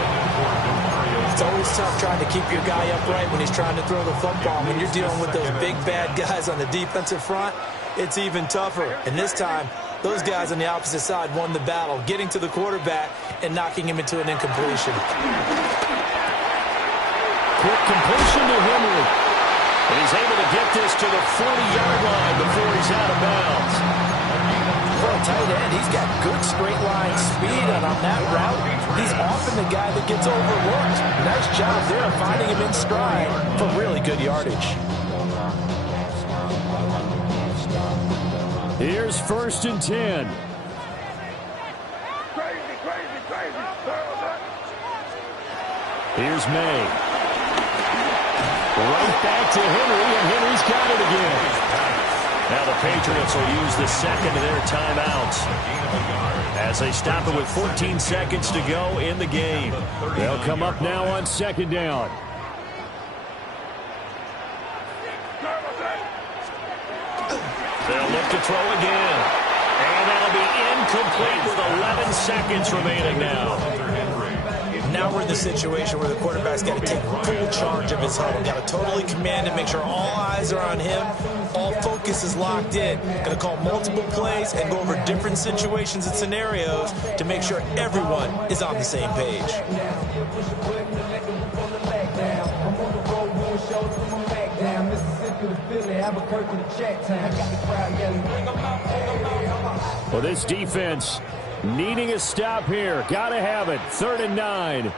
It's always tough trying to keep your guy upright when he's trying to throw the football. When you're dealing with those big, bad guys on the defensive front, it's even tougher. And this time, those guys on the opposite side won the battle, getting to the quarterback and knocking him into an incompletion. Quick completion to Henry. And he's able to get this to the 40-yard line before he's out of bounds. For a tight end, he's got good straight line speed, and on that route, he's often the guy that gets overlooked. Nice job there of finding him in stride for really good yardage. Here's 1st and 10. Here's May. Right back to Henry, and Henry's got it again. Now the Patriots will use the second of their timeouts as they stop it with 14 seconds to go in the game. They'll come up now on 2nd down. They'll look to throw again. And that'll be incomplete with 11 seconds remaining now. Now we're in the situation where the quarterback's got to take full charge of his huddle. Got to totally command it, make sure all eyes are on him. All focus is locked in. Going to call multiple plays and go over different situations and scenarios to make sure everyone is on the same page. Well, this defense needing a stop here. Got to have it. 3rd and 9.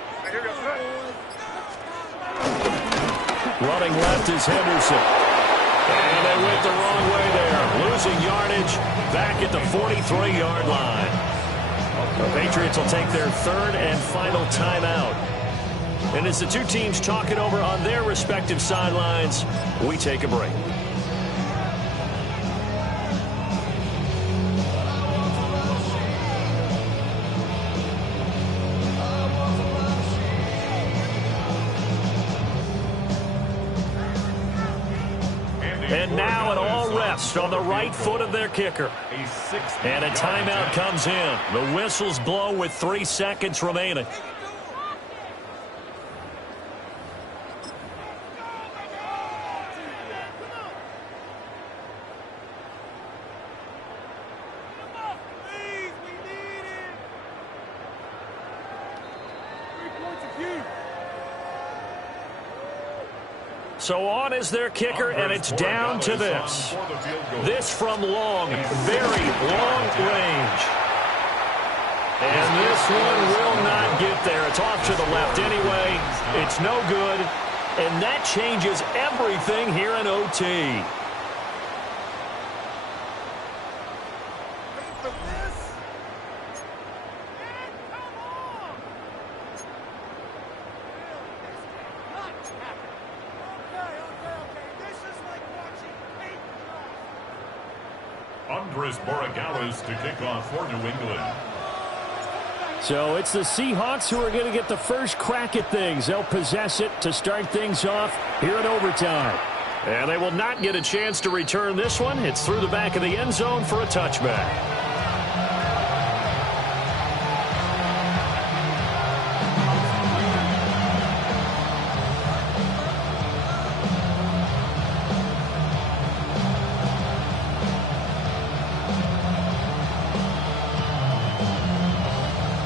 Running left is Henderson. And they went the wrong way there. Losing yardage back at the 43-yard line. The Patriots will take their 3rd and final timeout. And as the two teams talk it over on their respective sidelines, we take a break. And now an all rest on the right foot of their kicker. And a timeout comes in. The whistles blow with 3 seconds remaining. So on is their kicker, and it's down to this. This from long, very long range. And this one will not get there. It's off to the left anyway. It's no good. And that changes everything here in OT. Andres Borregales to kick off for New England. So it's the Seahawks who are going to get the first crack at things. They'll possess it to start things off here in overtime. And they will not get a chance to return this one. It's through the back of the end zone for a touchback.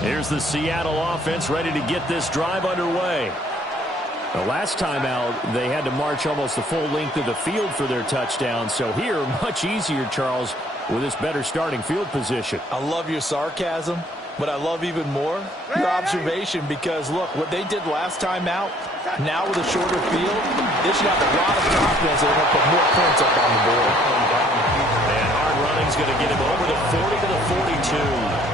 Here's the Seattle offense ready to get this drive underway. The last time out, they had to march almost the full length of the field for their touchdown. So here, much easier, Charles, with this better starting field position. I love your sarcasm, but I love even more your observation because, look, what they did last time out, now with a shorter field, they should have a lot of confidence that they're going to put more points up on the board. And hard running's going to get him over the 40 to the 42.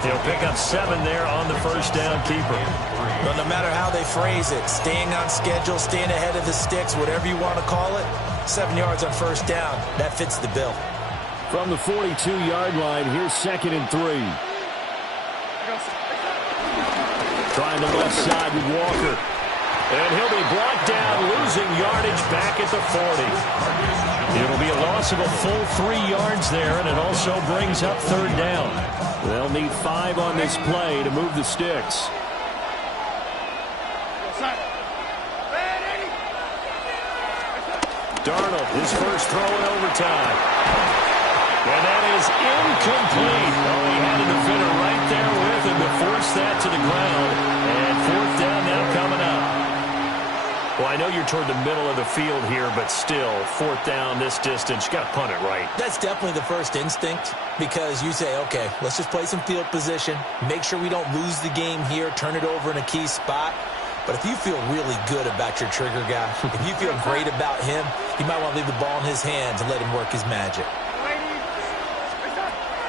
He'll pick up 7 there on the first down keeper. But no matter how they phrase it, staying on schedule, staying ahead of the sticks, whatever you want to call it, 7 yards on first down, that fits the bill. From the 42-yard line, here's 2nd and 3. Trying the left side with Walker. And he'll be brought down, losing yardage back at the 40. It'll be a loss of a full 3 yards there, and it also brings up 3rd down. They'll need 5 on this play to move the sticks. Darnold, his first throw in overtime. And that is incomplete. Oh, he had a defender right there with him to force that to the ground. And 4th down now coming up. Well, I know you're toward the middle of the field here, but still, 4th down this distance, you got to punt it right. That's definitely the first instinct because you say, okay, let's just play some field position, make sure we don't lose the game here, turn it over in a key spot. But if you feel really good about your trigger guy, if you feel great about him, you might want to leave the ball in his hands and let him work his magic.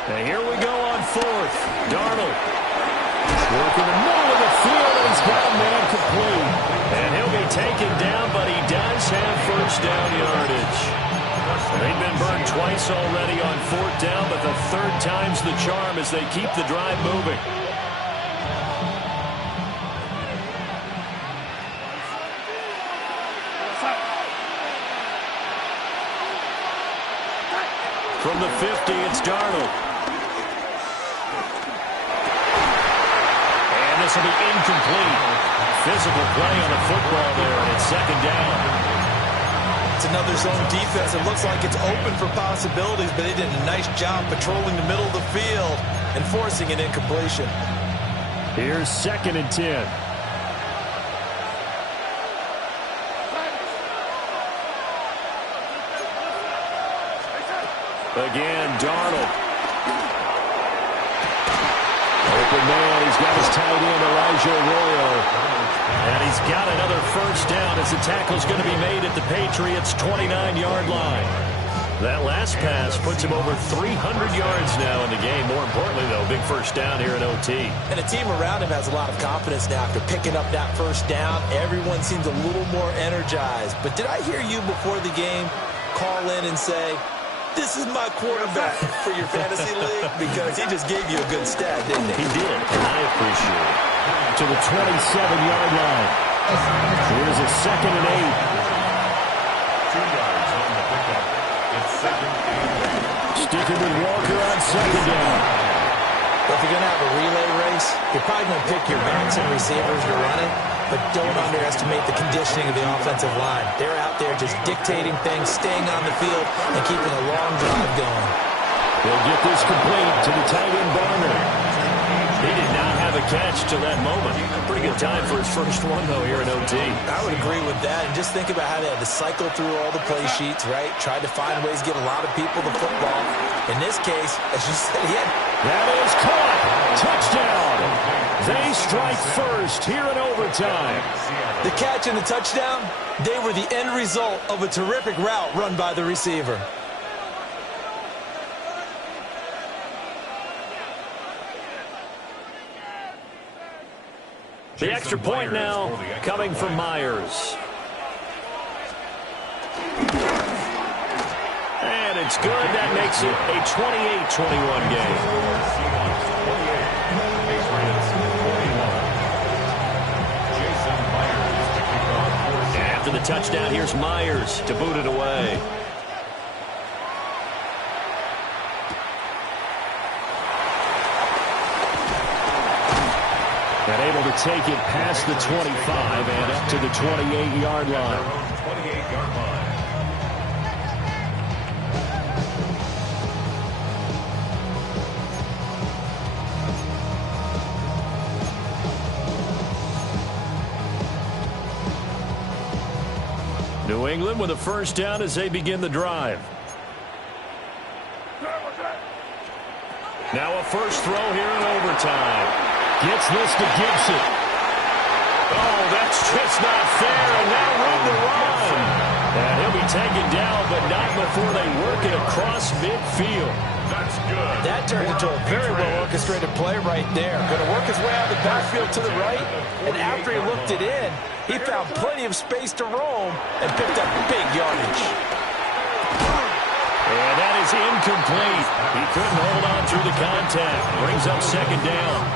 And here we go on 4th. Darnold. Working the middle of the field, and he's got a man complete. And he'll be taken down, but he does have first down yardage. They've been burned twice already on 4th down, but the 3rd time's the charm as they keep the drive moving. From the 50, it's Darnold. And this will be incomplete. Physical play on the football there, and it's 2nd down. It's another zone defense. It looks like it's open for possibilities, but they did a nice job patrolling the middle of the field and forcing an incompletion. Here's 2nd and 10. Again, Darnold. Open man, he's got his tight end, Elijah Arroyo. And he's got another first down as the tackle's going to be made at the Patriots' 29-yard line. That last pass puts him over 300 yards now in the game. More importantly, though, big first down here in OT. And the team around him has a lot of confidence now after picking up that first down. Everyone seems a little more energized. But did I hear you before the game call in and say, this is my quarterback for your fantasy league? Because he just gave you a good stat, didn't he? He did, and I appreciate it. To the 27-yard line. Here's a 2nd and 8. 2 yards on the pickup. It's 2nd and 8. Sticking with Walker on 2nd down. Well, if you're going to have a relay race, you're probably going to pick your backs and receivers to run it. But don't underestimate the conditioning of the offensive line. They're out there just dictating things, staying on the field, and keeping a long drive going. They'll get this complete to the tight end Barner. He did not have a catch till that moment. Pretty good time for his first one, though, here in OT. I would agree with that. And just think about how they had to cycle through all the play sheets, right? Tried to find ways to get a lot of people the football. In this case, as you said, he had... That is caught. Touchdown. They strike first here in overtime. The catch and the touchdown, they were the end result of a terrific route run by the receiver. The extra point now coming from Myers. And it's good. That makes it a 28-21 game. touchdown. Here's Myers to boot it away. And able to take it past the 25 and up to the 28-yard line. 28-yard line. New England with a first down as they begin the drive. Now a first throw here in overtime. Gets this to Gibson. Oh, that's just not fair, and now room to run. And he'll be taken down, but not before they work it across midfield. That's good. That turned into a very well-orchestrated play right there. Going to work his way out of the backfield to the right, and after he looked it in, he found plenty of space to roam and picked up big yardage. And that is incomplete. He couldn't hold on through the contact. Brings up second down.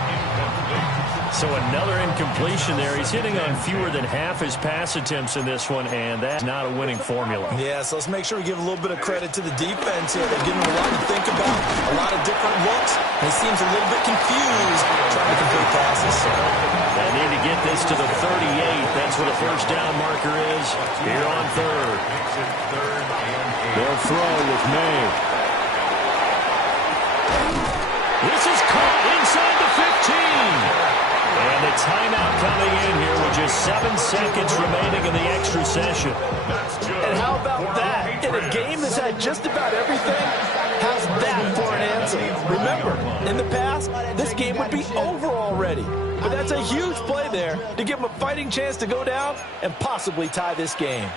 So another incompletion there. He's hitting on fewer than half his pass attempts in this one, and that's not a winning formula. Yeah, so let's make sure we give a little bit of credit to the defense here. They're giving him a lot to think about, a lot of different looks. He seems a little bit confused trying to complete passes. They need to get this to the 38. That's where the first down marker is here on third. They'll throw with May. This is caught inside the 15. And the timeout coming in here with just 7 seconds remaining in the extra session. And how about that? In a game that's had just about everything, how's that for an answer? Remember, in the past, this game would be over already. But that's a huge play there to give them a fighting chance to go down and possibly tie this game.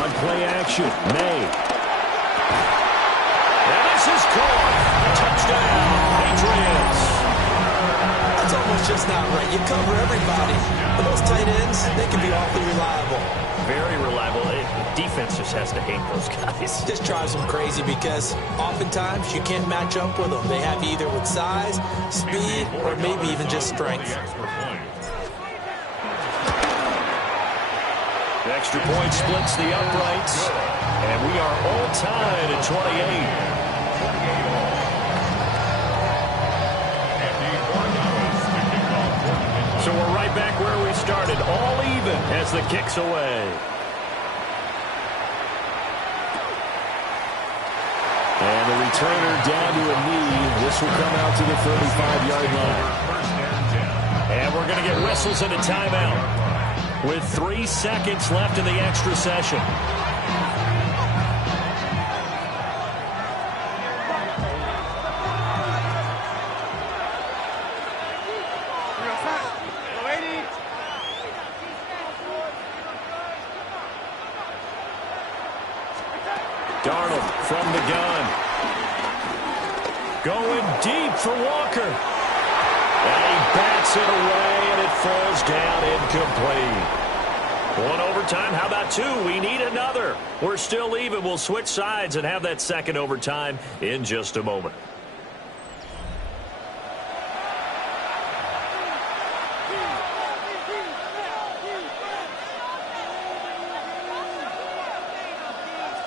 On play action, May. And this is caught. Touchdown, Patriots. That's almost just not right. You cover everybody. But those tight ends, they can be awfully reliable. Very reliable. Defense just has to hate those guys. Just drives them crazy because oftentimes you can't match up with them. They have either with size, speed, or maybe even just strength. The extra point splits the uprights, and we are all tied at 28. So we're right back where we started, all even as the kick's away. And the returner down to a knee. This will come out to the 35-yard line. And we're going to get whistles and a timeout with 3 seconds left in the extra session. Darnold from the gun. Going deep for Walker. And he bats it away, and it falls down incomplete. One overtime. How about 2? We need another. We're still even. We'll switch sides and have that second overtime in just a moment.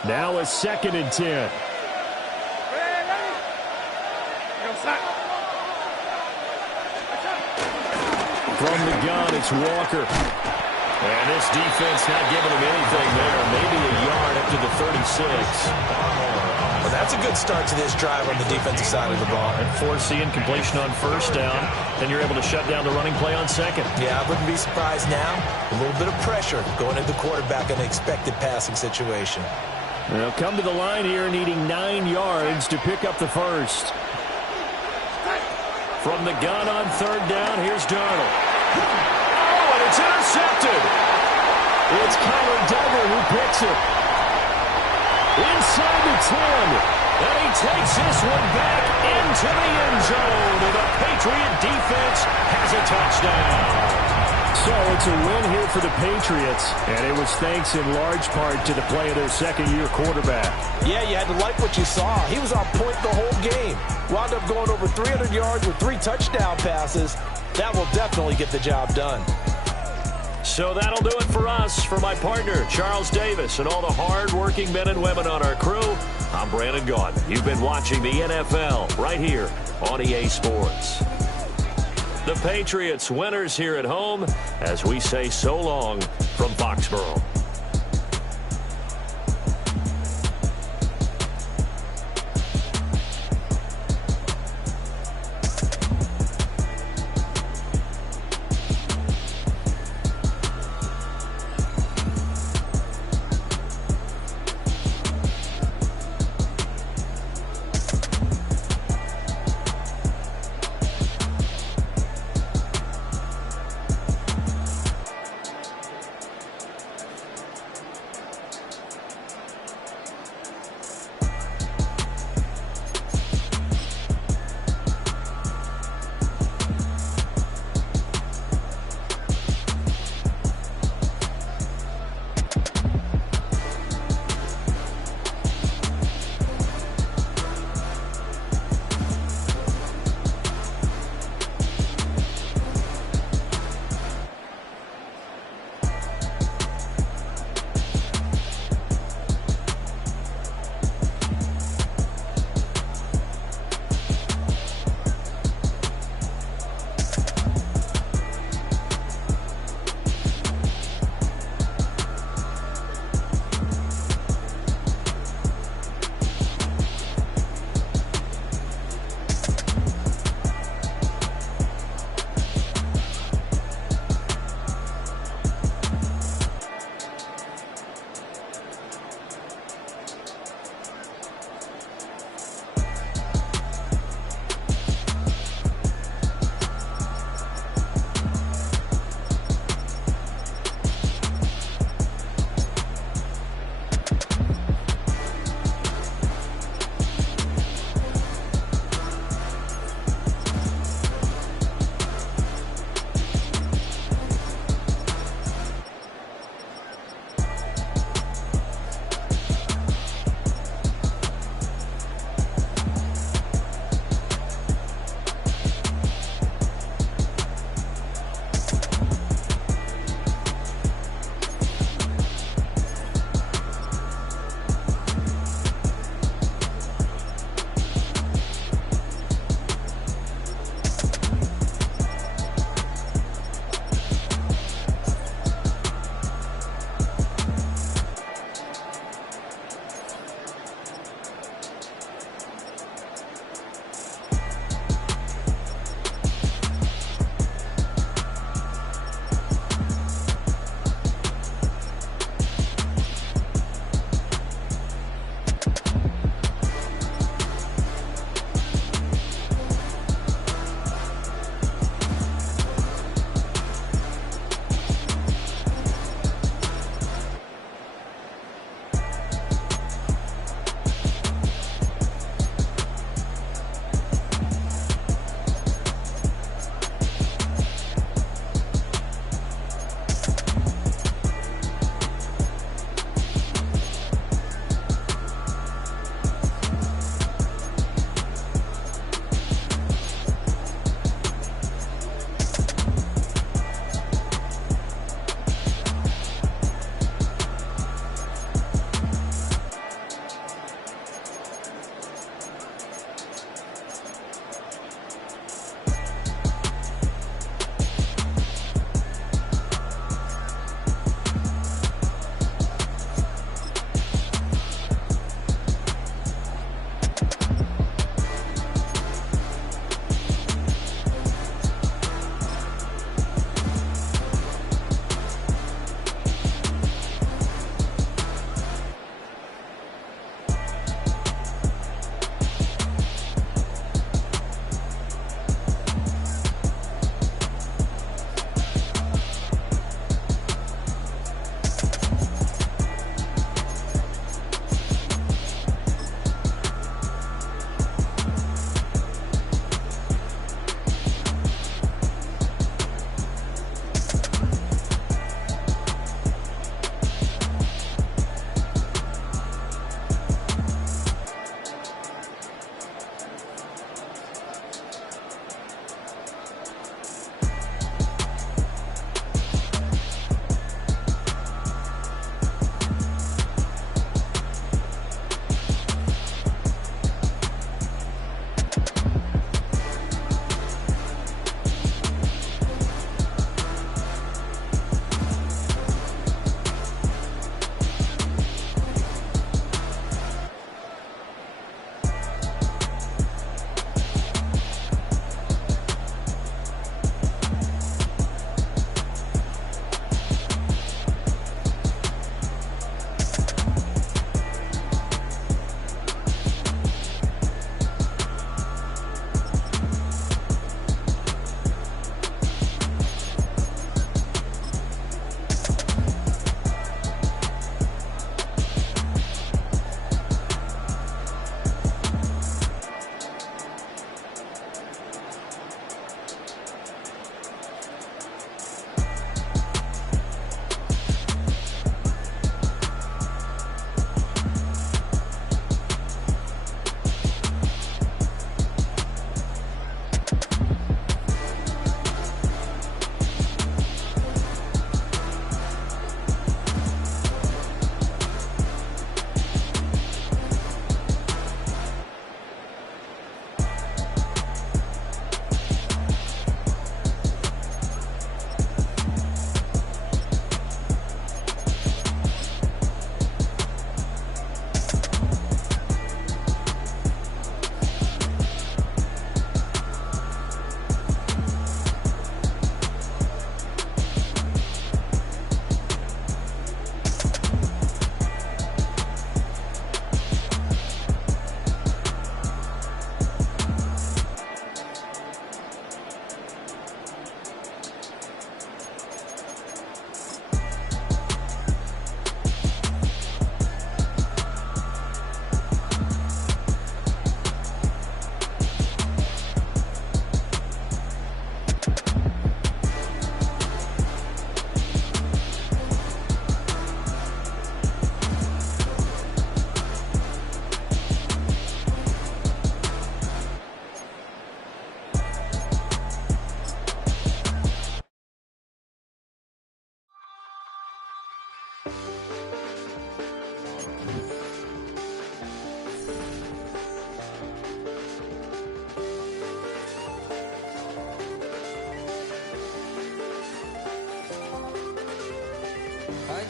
Now a 2nd and 10. From the gun, it's Walker. And this defense not giving him anything there. Maybe a yard up to the 36. Well, that's a good start to this drive on the defensive side of the ball. And forcing completion on first down. Then you're able to shut down the running play on second. Yeah, I wouldn't be surprised now. A little bit of pressure going into the quarterback in an expected passing situation. They'll come to the line here needing 9 yards to pick up the first. From the gun on third down, here's Darnold. Oh, and it's intercepted. It's Kyler Duggar who picks it. Inside the 10. And he takes this one back into the end zone. And the Patriot defense has a touchdown. So it's a win here for the Patriots, and it was thanks in large part to the play of their second-year quarterback. Yeah, you had to like what you saw. He was on point the whole game. Wound up going over 300 yards with 3 touchdown passes. that will definitely get the job done. So that'll do it for us. For my partner, Charles Davis, and all the hard-working men and women on our crew, I'm Brandon Gaudin. You've been watching the NFL right here on EA Sports. The Patriots winners here at home as we say so long from Foxborough.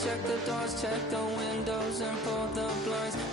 check the doors, check the windows, and pull the blinds.